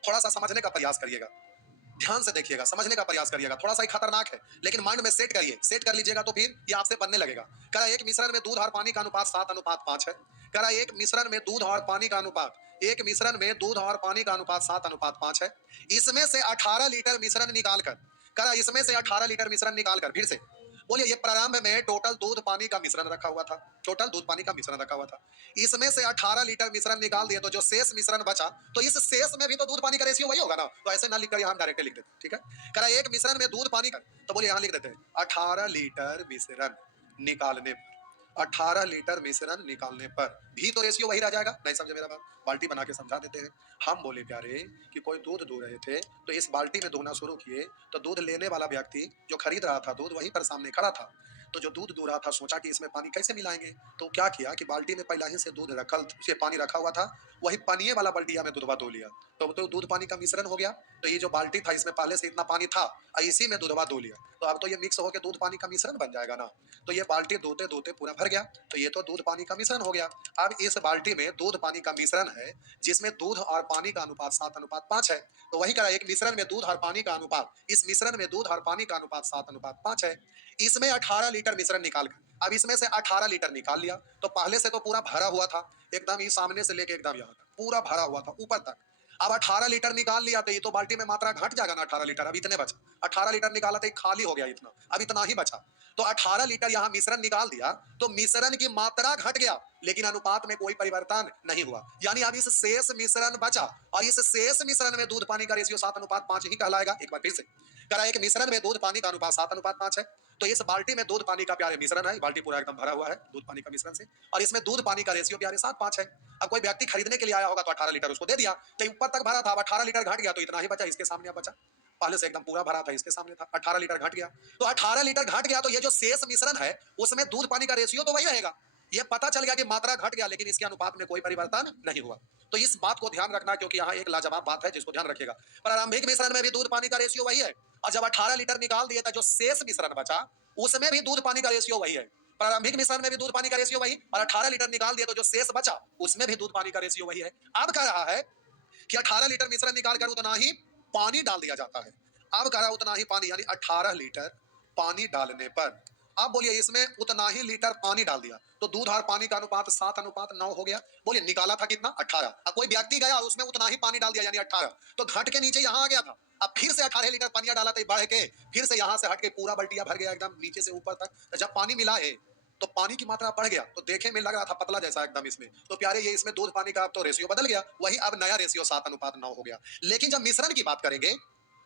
थोड़ा सा समझने का प्रयास करिएगा, ध्यान से देखिएगा, समझने का प्रयास करिएगा, थोड़ा सा ही खतरनाक है लेकिन माइंड में सेट करिए, सेट कर लीजिएगा तो फिर ये आपसे बनने लगेगा। कह रहा एक मिश्रण में दूध और पानी का अनुपात 7:5 है। कह रहा एक मिश्रण में दूध और पानी का अनुपात, एक मिश्रण में दूध और पानी का अनुपात 7:5 है। इसमें से 18 लीटर मिश्रण निकालकर, कह रहा इसमें से 18 लीटर मिश्रण निकालकर, फिर से बोलिए, ये प्रारंभ में टोटल दूध पानी का मिश्रण रखा हुआ था, टोटल दूध पानी का मिश्रण रखा हुआ था, इसमें से 18 लीटर मिश्रण निकाल दिए, तो जो शेष मिश्रण बचा, तो इस शेष में भी तो दूध पानी का रेशियो वही होगा ना, तो ऐसे ना लिखकर यहाँ डायरेक्ट लिख देते, ठीक है। करा एक मिश्रण में दूध पानी का, तो बोलिए यहाँ लिख देते हैं 18 लीटर मिश्रण निकालने पर, 18 लीटर मिश्रण निकालने पर भी तो रेशियो वही रह जाएगा। नहीं समझे मेरा बात, बाल्टी बना के समझा देते हैं। हम बोले प्यारे कि कोई दूध दो रहे थे, तो इस बाल्टी में धोना शुरू किए, तो दूध लेने वाला व्यक्ति जो खरीद रहा था दूध वहीं पर सामने खड़ा था, तो जो दूध दो रहा था सोचा कि इसमें पानी कैसे मिलाएंगे, तो क्या किया कि बाल्टी में पहले ही से दूध रखल से पानी रखा हुआ था, वही पानी वाला बाल्टिया में दूधवा धो लिया, तो दूध पानी का मिश्रण हो गया। तो ये जो बाल्टी था इसमें पहले से इतना पानी था, इसी में दूधवा धो लिया, तो अब तो ये मिक्स होकर दूध पानी का मिश्रण बन जाएगा ना। तो ये बाल्टी धोते धोते पूरा भर गया, तो ये तो दूध पानी का मिश्रण हो गया। अब इस बाल्टी में दूध पानी का मिश्रण है, जिसमें दूध और पानी का अनुपात 7:5 है। तो वही करा, एक मिश्रण में दूध और पानी का अनुपात, इस मिश्रण में दूध और पानी का अनुपात 7:5 है। इसमें 18 लीटर मिश्रण निकाल कर, अब इसमें से 18 लीटर निकाल लिया, तो पहले से तो पूरा भरा हुआ था, एकदम ही सामने से लेके एकदम यहाँ तक पूरा भरा हुआ था ऊपर तक। अब 18 लीटर निकाल लिया, तो ये तो बाल्टी में मात्रा घट जाएगा ना, 18 लीटर अब इतने बचा, 18 लीटर निकाला तो खाली हो गया इतना, अब इतना ही बचा। तो 18 लीटर यहाँ मिश्रण निकाल दिया, तो मिश्रण की मात्रा घट गया, लेकिन अनुपात में कोई परिवर्तन नहीं हुआ, यानी अब इस शेष मिश्रण बचा, और इस शेष मिश्रण में दूध पानी का रेशियो 7:5 ही कहलाएगा। एक बार फिर से करा, एक मिश्रण में दूध पानी का अनुपात 7:5 है, तो इस बाल्टी में दूध पानी का प्यारे मिश्रण है, बाल्टी पूरा एकदम भरा हुआ है दूध पानी का मिश्रण से, और इसमें दूध पानी का रेशियो प्यारे 7:5 है। अब कोई व्यक्ति खरीदने के लिए आया होगा तो 18 लीटर उसको दे दिया, तो ऊपर तक भरा था, अब 18 लीटर घट गया, तो इतना ही बचा, इसके सामने बचा, पहले से एकदम पूरा भरा था, इसके सामने था, 18 लीटर घट गया, तो 18 लीटर घट गया, तो ये जो शेष मिश्रण है उसमें दूध पानी का रेशियो तो वही रहेगा। ये पता चल गया कि मात्रा घट गया, लेकिन इसके अनुपात में कोई परिवर्तन नहीं हुआ। तो इस बात को ध्यान रखना, क्योंकि यहाँ एक लाजवाब बात है जिसको ध्यान रखिएगा। प्रारंभिक मिश्रण में भी दूध पानी का रेशियो वही है, और जब 18 लीटर निकाल दिया था, जो शेष मिश्रण बचा उसमें भी दूध पानी का रेशियो वही है। प्रारंभिक मिश्रण में भी दूध पानी का रेशियो वही, और 18 लीटर निकाल दिया, तो जो शेष बचा उसमें भी दूध पानी का रेशियो वही है। अब कह रहा है कि 18 लीटर मिश्रण निकाल कर उतना ही पानी डाल दिया जाता है। अब करा उतना ही पानी यानी 18 लीटर पानी डालने पर, अब बोलिए इसमें उतना ही लीटर पानी डाल दिया तो दूध और पानी का अनुपात 7:9 हो गया। बोलिए निकाला था कितना 18, अब कोई व्यक्ति गया और उसमें उतना ही पानी डाल दिया यानी 18, तो घट के नीचे यहाँ आ गया था। अब फिर से 18 लीटर पानी डाला तो बढ़ के फिर से यहाँ से हट के पूरा बल्टिया भर गया एकदम नीचे से ऊपर तक। तो जब पानी मिला है तो पानी की मात्रा बढ़ गया तो देखे में लग रहा था पतला जैसा एकदम इसमें, तो प्यारे ये इसमें दूध पानी का अब तो रेशियो बदल गया, वही अब नया रेशियो 7:9 हो गया। लेकिन जब मिश्रण की बात करेंगे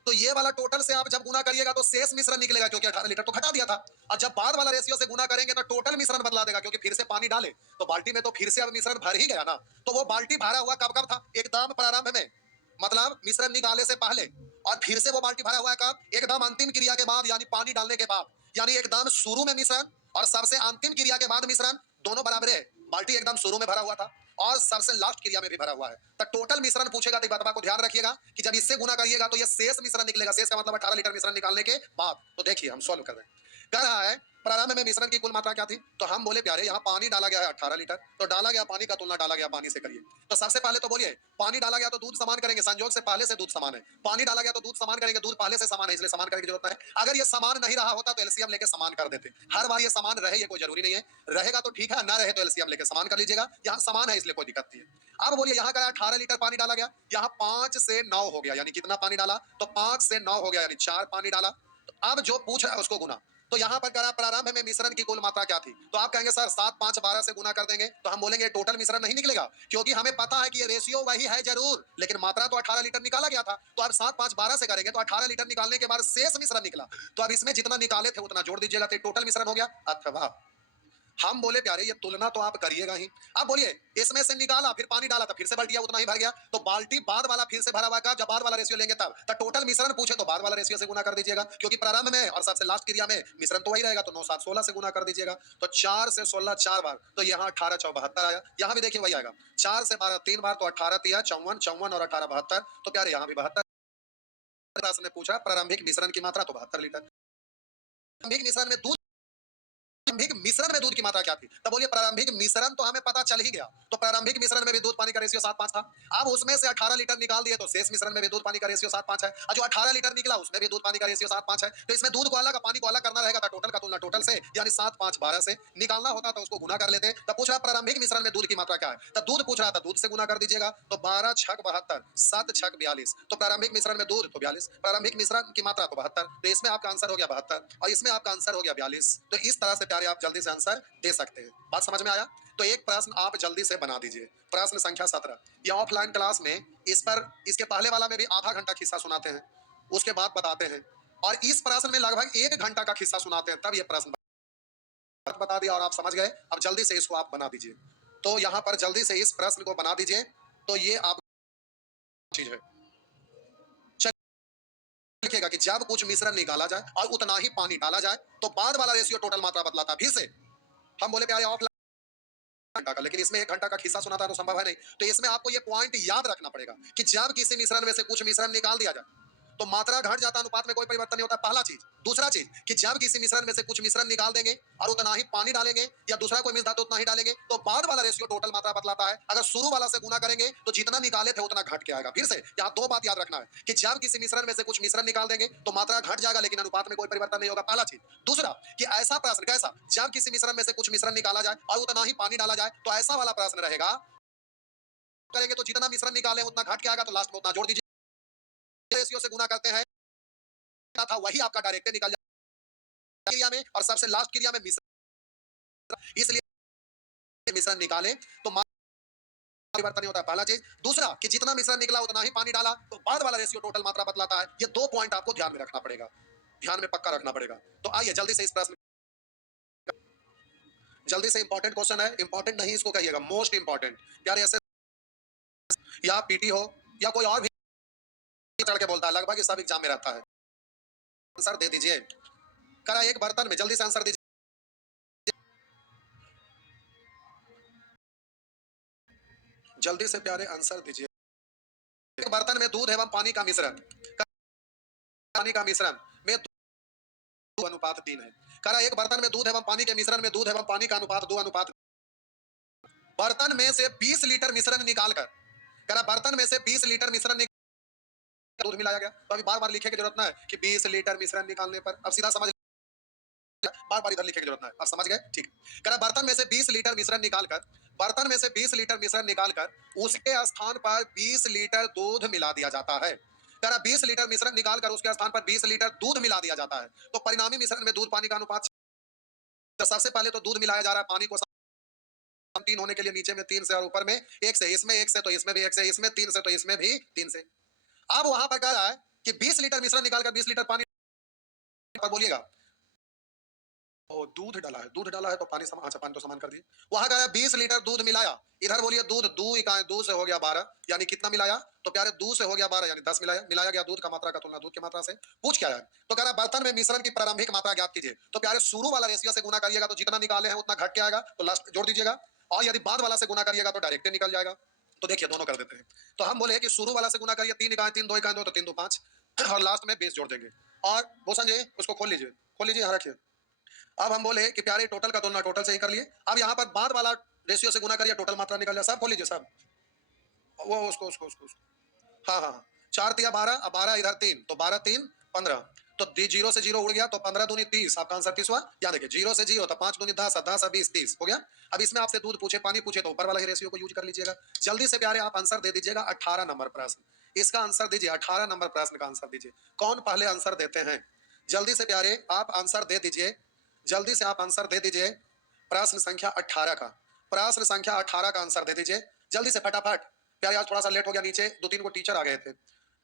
तो ये वाला टोटल से आप जब गुना करिएगा तो शेष मिश्रण निकलेगा, क्योंकि 18 लीटर तो घटा दिया था। और जब बाद वाला रेशियो से गुना करेंगे तो टोटल मिश्रण बदला देगा, क्योंकि फिर से पानी डाले तो बाल्टी में तो फिर से अब मिश्रण भर ही गया ना। तो वो बाल्टी भरा हुआ कब कब था, एकदम प्रारंभ में, मतलब मिश्रण निकाले से पहले, और फिर से वो बाल्टी भरा हुआ है कब, एकदम अंतिम क्रिया के बाद यानी पानी डालने के बाद, यानी एकदम शुरू में मिश्रण और सबसे अंतिम क्रिया के बाद मिश्रण दोनों बराबर है। बाल्टी एकदम शुरू में भरा हुआ था और सबसे लास्ट क्रिया में भी भरा हुआ है। तो टोटल मिश्रण पूछेगा तो बात को ध्यान रखिएगा कि जब इससे गुना करिएगा तो ये शेष मिश्रण निकलेगा। शेष का मतलब 18 लीटर मिश्रण निकालने के बाद। तो देखिए हम सॉल्व कर रहे हैं। कह रहा है प्रारंभ में मिश्रण की कुल मात्रा क्या थी, तो हम बोले प्यारे यहाँ पानी डाला गया है 18 लीटर, तो डाला गया पानी का तुलना डाला गया पानी से करिए। तो सबसे पहले तो बोलिए पानी डाला गया तो दूध समान करेंगे, संयोग से पहले से दूध समान है, पानी डाला गया तो दूध समान करेंगे, दूध पहले से समान है इसलिए समान करने की जरूरत है। अगर ये समान नहीं रहा होता तो एलसीएम लेके समान कर देते। हर बार ये समान रहे ये कोई जरूरी नहीं है, रहेगा तो ठीक है, ना रहे तो एलसीएम लेके समान कर लीजिएगा। यहाँ समान है इसलिए कोई दिक्कत नहीं है। अब बोलिए यहाँ का 18 लीटर पानी डाला गया, यहाँ 5 से 9 हो गया, यानी कितना पानी डाला, तो 5 से 9 हो गया यानी 4 पानी डाला। तो अब जो पूछ रहा है उसको गुना, तो यहाँ पर करा प्रारंभ में मिश्रण की कुल मात्रा क्या थी, तो आप कहेंगे सर 7 5 12 से गुना कर देंगे, तो हम बोलेंगे टोटल मिश्रण नहीं निकलेगा, क्योंकि हमें पता है कि ये रेशियो वही है जरूर, लेकिन मात्रा तो 18 लीटर निकाला गया था। तो अब 7 5 12 से करेंगे तो 18 लीटर निकालने के बाद शेष मिश्रण निकला, तो अब इसमें जितना निकाले थे उतना जोड़ दीजिएगा तो टोटल मिश्रण हो गया। अथवा हम बोले प्यारे ये तुलना तो आप करिएगा ही। अब बोलिए इसमें से निकाला फिर पानी डाला था फिर से बाल्टिया उतना ही भर गया, तो बाल्टी बाद वाला फिर से भरा हुआ का जब बाद वाला रेशियो लेंगे तब, तो टोटल मिश्रण पूछे तो बाद वाला रेशियो से गुना कर दीजिएगा, क्योंकि प्रारंभ में और सबसे लास्ट क्रिया में मिश्रण तो वही रहेगा, तो 9 7 16 से गुना कर दीजिएगा। तो 4 से 16 4 बार, तो यहाँ 18 4 72 आया। यहाँ भी देखिए वही आएगा, 4 से 12 3 बार, तो 18 3 54 54 और 18 72, तो प्यारे यहाँ भी 72। प्रश्न ने पूछा प्रारंभिक मिश्रण की मात्रा, तो 72 लीटर। प्रारंभिक मिश्रण में दूध, प्रारंभिक मिश्रण में दूध की मात्रा क्या थी, तब बोलिए प्रारंभिक मिश्रण तो हमें पता चल ही गया, तो प्रारंभिक मिश्रण में भी दूध पानी का रेशियो 7 5 था। अब उसमें से 18 लीटर निकाल दिए तो शेष मिश्रण में भी दूध पानी का रेशियो 7 5 है, और जो 18 लीटर निकला उसमें भी दूध पानी का रेशियो 7 5 है। तो इसमें दूध को अलग पानी को अलग करना रहेगा, था टोटल का तुलना टोटल से, यानी 7 5 12 से निकालना होता तो उसको गुना कर लेते। तब पूछ रहा प्रारंभिक मिश्रण में दूध की मात्रा क्या है, तब दूध पूछ रहा था दूध से गुना कर दीजिएगा, तो 12 6 72 7 6 42, तो प्रारंभिक मिश्रण में दूध तो 42, प्रारंभिक मिश्रण की मात्रा तो 72, तो इसमें आपका आंसर हो गया 72 और इसमें आपका आंसर हो गया 42। तो इस तरह से प्यारे आप जल्दी से आंसर दे सकते हैं। बात समझ में आया, तो एक प्रश्न आप जल्दी से बना दीजिए, प्रश्न संख्या 17। ये ऑफलाइन क्लास में इस पर इसके पहले वाला में भी आधा घंटा खिस्सा सुनाते हैं, उसके बाद बताते हैं, और इस प्रश्न में लगभग 1 घंटा का खिस्सा सुनाते हैं, तब ये प्रश्न बता दिया और आप समझ गए। अब जल्दी से इसको आप बना दीजिए, तो यहाँ पर जल्दी से इस प्रश्न को बना दीजिए। तो ये आप चीज है, लिखिएगा कि जब कुछ मिश्रण निकाला जाए और उतना ही पानी डाला जाए तो बाद वाला रेशियो टोटल मात्रा बतलाता है। फिर से हम बोले प्यारे ऑफलाइन घंटा का, लेकिन इसमें 1 घंटा का खिस्सा सुनाता तो संभव है नहीं, तो इसमें आपको ये पॉइंट याद रखना पड़ेगा कि जब किसी मिश्रण में से कुछ मिश्रण निकाल दिया जाए तो मात्रा घट जाता, अनुपात में कोई परिवर्तन नहीं होता, पहला चीज। दूसरा चीज कि जब किसी मिश्रण में से कुछ मिश्रण निकाल देंगे और उतना ही पानी डालेंगे या दूसरा कोई मिश्रण तो उतना ही डालेंगे, तो बाद वाला रेशियो टोटल मात्रा बतलाता है। अगर शुरू वाला से गुना करेंगे तो जितना निकाले थे उतना घट के आएगा। फिर से यहाँ 2 बात याद रखना है कि जब किसी मिश्रण में से कुछ मिश्रण निकाल देंगे तो मात्रा घट जाएगा, लेकिन अनुपात में कोई परिवर्तन नहीं होगा, पहला चीज। दूसरा कि ऐसा प्रश्न कैसा, जब किसी मिश्रण में से कुछ मिश्रण निकाला जाए और उतना ही पानी डाला जाए, तो ऐसा वाला प्रश्न रहेगा करेंगे तो जितना मिश्रण निकाले उतना घट के आएगा, तो लास्ट में उतना जोड़ दीजिए, रेशियो से गुना करते हैं था वही आपका डायरेक्ट निकल जाएगा क्रिया में, और सबसे लास्ट क्रिया में मिश्रण, इसलिए मिश्रण निकाले तो परिवर्तन नहीं होता है, पहला चीज। दूसरा कि जितना मिश्रण निकला उतना ही पानी डाला, तो बाद वाला रेशियो टोटल मात्रा बतलाता है। ये 2 पॉइंट आपको ध्यान में रखना पड़ेगा, ध्यान में पक्का रखना पड़ेगा। तो आइए जल्दी से इस प्रश्न, जल्दी से इंपॉर्टेंट क्वेश्चन है, इंपॉर्टेंट नहीं इसको कहिएगा, मोस्ट इंपॉर्टेंट। यार ऐसे या पीटी हो या कोई और भी चढ़ के बोलता है, लगभग ये सब एग्जाम में रहता है। आंसर दे दीजिए, करा एक बर्तन में, जल्दी से आंसर दीजिए, जल्दी से प्यारे आंसर दीजिए। एक बर्तन में दूध एवं पानी का मिश्रण, पानी का मिश्रण में अनुपात 3 है। करा एक बर्तन में दूध एवं पानी के मिश्रण में दूध एवं पानी का अनुपात 2 अनुपात। बर्तन में से 20 लीटर मिश्रण निकालकर कह रहा बर्तन में से 20 लीटर मिश्रण दूध मिलाया गया। तो अभी बार बार लिखे की जरूरत ना है कि 20 लीटर मिश्रण निकालने पर, अब सीधा समझ, बार बार इधर लिखे की जरूरत ना है, अब समझ गए, ठीक है। कह रहा बर्तन में से 20 लीटर मिश्रण निकालकर, बर्तन में से 20 लीटर मिश्रण निकालकर उसके स्थान पर 20 लीटर दूध मिला दिया जाता है। कह रहा 20 लीटर मिश्रण निकालकर उसके स्थान पर 20 लीटर दूध मिला दिया जाता है। तो परिणामी मिश्रण में दूध पानी का अनुपात, तो सबसे पहले तो दूध मिलाया जा रहा है, पानी को 3 होने के लिए नीचे में 3 से और ऊपर में 1 से, इसमें 1 से तो इसमें भी 1 से, इसमें 3 से तो इसमें भी 3 से। अब वहां पर कह रहा है कि 20 लीटर मिश्रण निकालकर 20 लीटर पानी पर, बोलिएगा ओ दूध डाला है तो पानी समान, अच्छा पानी तो समान कर दिए। वहां गया 20 लीटर दूध मिलाया, इधर बोलिए दूध, दू इकाई, दू से हो गया 12, यानी कितना मिलाया, तो प्यारे दू से हो गया 12 यानी 10 मिलाया, मिलाया गया दूध का मात्रा का तुलना दूध की मात्रा से। पूछ क्या है, तो कह रहा बर्तन में मिश्रण की प्रारंभिक मात्रा ज्ञात कीजिए। तो प्यारे शुरू वाला रेशियो से गुना करिएगा तो जितना निकाले हैं उतना घट के आएगा, तो लास्ट जोड़ दीजिएगा, और यदि बाद वाला से गुना करिएगा तो डायरेक्ट निकल जाएगा। तो देखिए दोनों कर देते हैं। तो हम बोले कि शुरू वाला से गुना करिए, 3 इकाई 3, 2 इकाई 2 तो 3 2 5, और लास्ट में 20 जोड़ देंगे। और भूषण जी उसको खोल लीजिए, खोल लीजिए, यहाँ रखिए। अब हम बोले कि प्यारे टोटल का तुलना टोटल से ही कर लिए। अब यहाँ पर बाद वाला रेशियो से गुना करिए, टोटल मात्रा निकल जाए। सब खोल लीजिए सब, वो उसको। हाँ हाँ, 4 तिया 12, अब 12 इधर 3 तो 12 3 15, तो 0 से 0 उड़ गया तो 15 दूनी 30, आपका आंसर 30 हुआ। याद रखिए 0 से 0 तो 5 दूनी 10, 10 20 30 हो गया। अब इसमें आपसे दूध पूछे पानी पूछे तो ऊपर वाला ही रेशियो को यूज कर लीजिएगा। जल्दी से प्यारे आप आंसर दे दीजिएगा 18 नंबर प्रश्न, इसका आंसर दीजिए, 18 नंबर प्रश्न का आंसर दीजिए। कौन पहले आंसर देते हैं, जल्दी से प्यारे आप आंसर दे दीजिए, जल्दी से आप आंसर दे दीजिए। प्रश्न संख्या 18 का, प्रश्न संख्या 18 का आंसर दे दीजिए जल्दी से फटाफट। प्यारे आज थोड़ा सा लेट हो गया, नीचे 2-3 को टीचर आ गए थे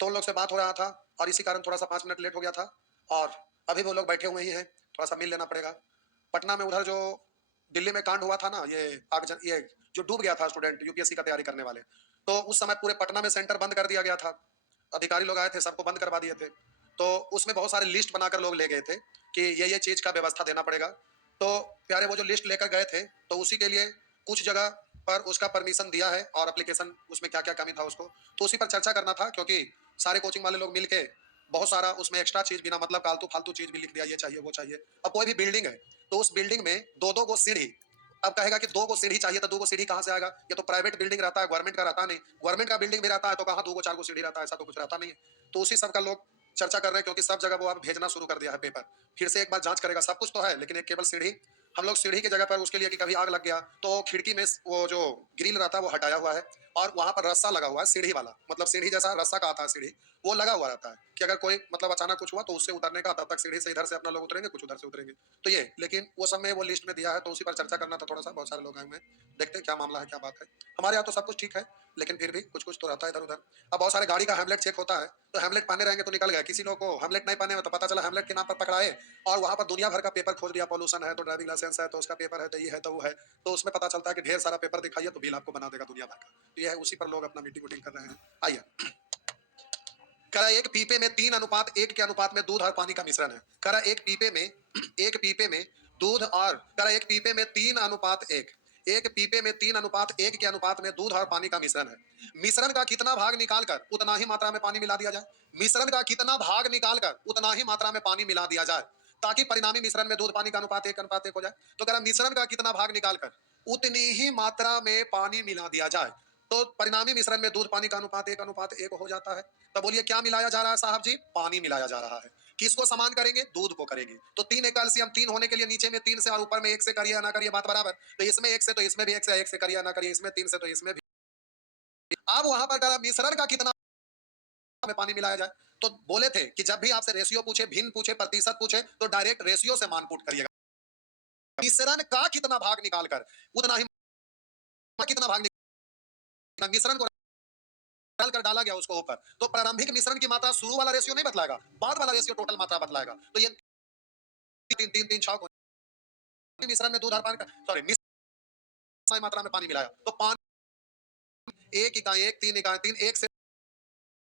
तो उन लोग से बात हो रहा था और इसी कारण थोड़ा सा 5 मिनट लेट हो गया था, और अभी वो लोग बैठे हुए ही हैं, थोड़ा सा मिल लेना पड़ेगा। पटना में उधर जो दिल्ली में कांड हुआ था ना, ये जो डूब गया था स्टूडेंट यूपीएससी का तैयारी करने वाले, तो उस समय पूरे पटना में सेंटर बंद कर दिया गया था। अधिकारी लोग आए थे, सबको बंद करवा दिए थे। तो उसमें बहुत सारे लिस्ट बनाकर लोग ले गए थे कि ये चीज का व्यवस्था देना पड़ेगा। तो प्यारे वो जो लिस्ट लेकर गए थे तो उसी के लिए कुछ जगह पर उसका परमिशन दिया है, और एप्लीकेशन उसमें क्या क्या कमी था उसको, तो उसी पर चर्चा करना था। क्योंकि सारे कोचिंग वाले लोग मिलके बहुत सारा उसमें एक्स्ट्रा चीज बिना मतलब फालतू फालतू चीज भी लिख दिया, ये चाहिए वो चाहिए। अब कोई भी बिल्डिंग है तो उस बिल्डिंग में दो दो गो सीढ़ी, अब कहेगा कि 2 गो सीढ़ी चाहिए तो 2 गो सीढ़ी कहाँ से आएगा, ये तो प्राइवेट बिल्डिंग रहता है, गवर्नमेंट का रहता नहीं। गवर्नमेंट का बिल्डिंग भी रहता है तो कहाँ 2 गो 4 गो सीढ़ी रहता है, ऐसा तो कुछ रहता नहीं है। तो उसी सब का लोग चर्चा कर रहे हैं, क्योंकि सब जगह वो अब भेजना शुरू कर दिया है पेपर। फिर से एक बार जांच करेगा, सब कुछ तो है लेकिन एक केवल सीढ़ी, हम लोग सीढ़ी की जगह पर उसके लिए कि कभी आग लग गया तो खिड़की में वो जो ग्रिल रहता है वो हटाया हुआ है, और वहां पर रस्सा लगा हुआ है सीढ़ी वाला, मतलब सीढ़ी जैसा रस्सा का आता है सीढ़ी, वो लगा हुआ रहता है कि अगर कोई मतलब अचानक कुछ हुआ तो उससे उतरने का, तब तक सीढ़ी से इधर से अपना लोग उतरेंगे, कुछ उधर से उतरेंगे। तो ये, लेकिन वो सब में वो लिस्ट में दिया है तो उसी पर चर्चा करना था थोड़ा सा, बहुत सारे लोग आए हुए हैं, देखते हैं क्या मामला है क्या बात है। हमारे यहाँ तो सब कुछ ठीक है, लेकिन फिर भी कुछ कुछ तो रहता है इधर उधर। अब बहुत सारे गाड़ी का हेमलेट चेक होता है, तो हेमलेट पहने रहेंगे तो निकल गए, किसी लोग को हेमलेट नहीं पहने में तो पता चला हेमलेट के नाम पर पकड़ाए, और वहां पर दुनिया भर का पेपर खोज दिया, पॉल्यूशन है तो ड्राइविंग लाइसेंस है तो उसका पेपर है तो ये है तो वो है, तो उसमें पता चलता है कि ढेर सारा पेपर दिखाइए तो बिल आपको बना देगा दुनिया भर का। तो ये है, उसी पर लोग अपना मीटिंग वूटिंग कर रहे हैं। आइए, करा एक पीपे में 3:1 के अनुपात में दूध और पानी का मिश्रण है। करा एक पीपे में एक पीपे में दूध और करा एक पीपे में 3:1, एक पीपे में 3:1 के अनुपात में दूध और पानी का मिश्रण है। मिश्रण का कितना भाग निकालकर उतना ही मात्रा में पानी मिला दिया जाए। मिश्रण का कितना भाग निकालकर उतना ही मात्रा में पानी मिला दिया जाए, ताकि परिणामी मिश्रण में दूध पानी का अनुपात 1:1 हो जाए। तो करा मिश्रण का कितना भाग निकालकर उतनी ही मात्रा में पानी मिला दिया जाए, तो परिणामी मिश्रण में दूध पानी का अनुपात 1:1 हो जाता है। तो बोलिए क्या मिलाया जा रहा है साहब जी, पानी मिलाया जा रहा है। किसको समान करेंगे, दूध को करेंगे। तो 3 एक कैल्शियम 3 होने के लिए नीचे में 3 से और ऊपर में 1 से करिए या ना करिए, बात बराबर। तो इसमें 1 से तो इसमें भी 1 से, 1 से करिए या ना करिए, इसमें 3 से तो इसमें भी। अब वहां पर करा मिश्रण का कितना में पानी मिलाया जाए, तो बोले थे कि जब भी आपसे रेशियो पूछे, भिन्न पूछे, प्रतिशत पूछे तो डायरेक्ट रेशियो से मान पुट करिएगा। मिश्रण का कितना भाग निकालकर उतना ही, कितना भाग निकाल, मिश्रण को डाल कर डाला गया उसको ऊपर, तो प्रारंभिक मिश्रण की मात्रा शुरू वाला रेशियो नहीं बतलाएगा, बाद वाला रेशियो टोटल मात्रा बतलाएगा। तो ये 3 3 3 6 मिश्रण में दूध और पानी का, सॉरी, मिश्रण मात्रा में पानी मिलाया तो पानी 1 इकाई 1 3 इकाई 3 1 से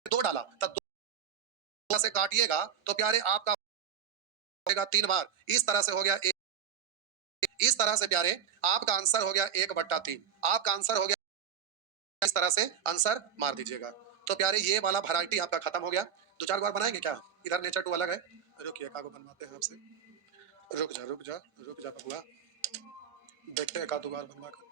2 डाला, तब 2 से काटिएगा तो प्यारे आपका होगा 3 बार, इस तरह से हो गया 1, इस तरह से प्यारे आपका आंसर हो गया 1/3, आपका आंसर हो गया, इस तरह से आंसर मार दीजिएगा। तो प्यारे ये वाला वैरायटी आपका खत्म हो गया। 2-4 बार बनाएंगे क्या, इधर नेचर 2 अलग है, रुकिए कागो बनवाते हैं आपसे, रुक जा बबुआ, देखते हैं 1-2 बार बनवा कर।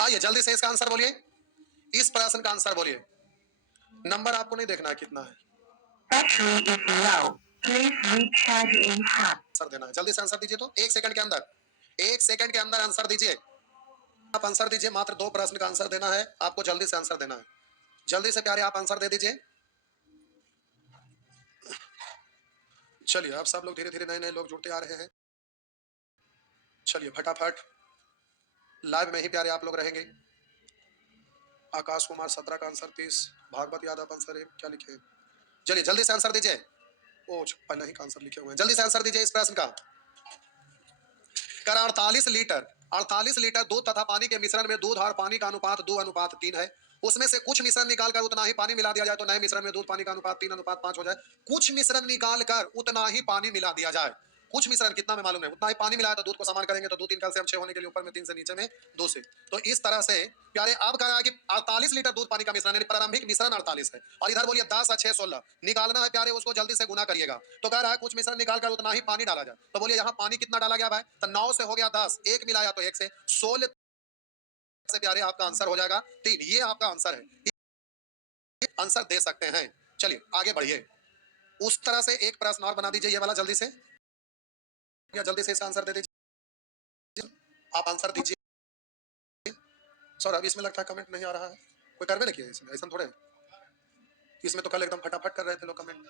आइए जल्दी से इसका आंसर बोलिए, इस प्रश्न का आंसर बोलिए। नंबर आपको नहीं देखना है कितना है, Battery is low. Please recharge in half. Answer देना है। जल्दी से आंसर दीजिए, तो 1 सेकंड के अंदर, 1 सेकंड के अंदर आंसर दीजिए। आप आंसर दीजिए, मात्र 2 प्रश्न का आंसर देना है आपको, जल्दी से आंसर देना है। जल्दी से प्यारे आप आंसर दे दीजिए। चलिए आप सब लोग धीरे धीरे नए नए लोग जुड़ते आ रहे हैं। चलिए फटाफट लाइव में ही प्यारे आप लोग रहेंगे। आकाश कुमार 17 का आंसर 30, भागवत यादव आंसर 1, क्या लिखे? चलिए जल्दी से आंसर दीजिए। ओ पहले ही का आंसर लिखे हुए हैं, जल्दी से आंसर दीजिए इस प्रश्न का। कर 48 लीटर दूध तथा पानी के मिश्रण में दूध और पानी का अनुपात 2:3 है। उसमें से कुछ मिश्रण निकालकर उतना ही पानी मिला दिया जाए तो नए मिश्रण में दूध पानी का अनुपात 3:5 हो जाए। कुछ मिश्रण निकालकर उतना ही पानी मिला दिया जाए। कुछ मिश्रण कितना में मालूम है, उतना ही पानी मिलाया तो दूध को समान करेंगे तो 2 3 कैल्शियम 6 होने के लिए ऊपर में 3 से नीचे में 2 से। तो इस तरह से प्यारे अब कह रहा है कि 48 लीटर दूध पानी का मिश्रण यानी प्रारंभिक मिश्रण 48 है, और इधर बोलिए 10 और 6 16 निकालना है प्यारे, उसको जल्दी से गुना करिएगा। तो कह रहा है कुछ मिश्रण निकालकर उतना ही पानी डाला जाए, तो बोलिए यहाँ पानी कितना डाला गया भाई, तो 9 से हो गया 10, एक मिलाया तो 1 से 16 से प्यारे आपका आंसर हो जाएगा 3। ये आपका आंसर है, आंसर दे सकते हैं। चलिए आगे बढ़िए, उस तरह से एक प्रश्न और बना दीजिए ये वाला जल्दी से, या जल्दी से इसका आंसर दे दीजिए। आप आंसर दीजिए। सर अब इसमें लगता है कमेंट नहीं आ रहा है, कोई करवे लिखिए इसमें, ऐसा थोड़े। इसमें तो कल एकदम फटाफट कर रहे थे लोग कमेंट,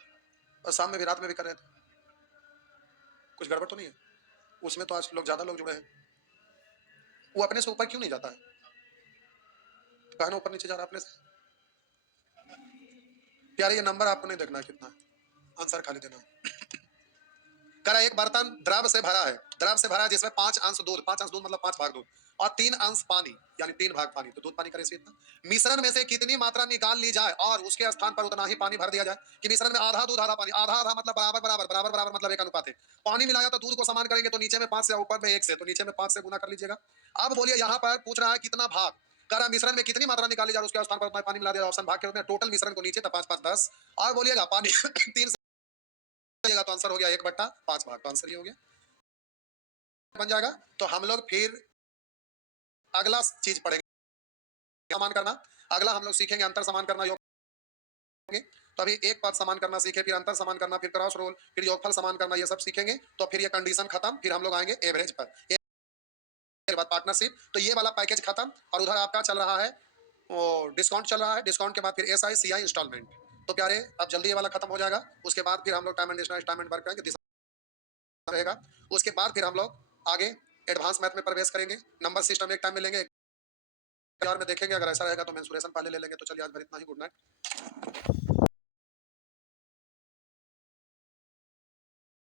और शाम में भी रात में भी कर रहे थे, कुछ गड़बड़ तो नहीं है उसमें? तो आज लोग ज्यादा लोग जुड़े हैं, वो अपने से ऊपर क्यों नहीं जाता है? कहना ऊपर नीचे जा रहा है अपने से। प्यारे ये नंबर आपको नहीं देखना है कितना है, आंसर खाली देना है। करा एक बर्तन द्रव से भरा है, द्रव से भरा है जिसमें 5 अंश दूध, 5 अंश दूध मतलब 5 भाग दूध और 3 अंश पानी, यानी 3 भाग पानी, तो दूध पानी करे इतना। मिश्रण में से कितनी मात्रा निकाल ली जाए और उसके स्थान पर उतना ही पानी भर दिया जाए। कि मिश्रण में आधा दूध आधा पानी, आधा आधा मतलब बराबर बराबर बराबर बराबर मतलब एक अनुपात है। पानी मिलाया तो दूध को समान करेंगे तो नीचे में 5 से ऊपर में 1 से, तो नीचे में 5 से गुना कर लीजिएगा। अब बोलिए यहाँ पर पूछ रहा है कितना भाग, करा मिश्रण में कितनी मात्रा निकाली जाए उसके स्थान पर उतना पानी मिला दिया, ऑप्शन भाग के रूप में टोटल मिश्रण को नीचे तो 5 5 10, और बोलिएगा पानी 3 तो आंसर हो गया 1/5 भाग, तो आंसर ये हो गया बन जाएगा। तो हम लोग फिर अगला चीज पढ़ेंगे समान करना, अगला हम लोग सीखेंगे अंतर समान करना योग। तो अभी एक पद समान करना सीखे, फिर अंतर समान करना, फिर क्रॉस रोल, फिर योगफल समान करना, ये सब सीखेंगे। तो फिर ये कंडीशन खत्म, फिर हम लोग आएंगे एवरेज पर, के बाद पार्टनरशिप। तो ये वाला पैकेज खत्म, और उधर आपका चल रहा है वो डिस्काउंट चल रहा है, डिस्काउंट के बाद फिर S I C I instalment. तो प्यारे अब जल्दी ये वाला खत्म हो जाएगा, उसके बाद फिर हम लोग टाइम एंड इंस्टॉलमेंट वर्क करेंगे रहेगा। उसके बाद फिर हम लोग आगे एडवांस मैथ में प्रवेश करेंगे, नंबर सिस्टम एक टाइम में लेंगे, में देखेंगे। अगर ऐसा रहेगा तो मेंसुरेशन पहले ले लेंगे। तो चलिए आज भर इतना ही, गुड नाइट।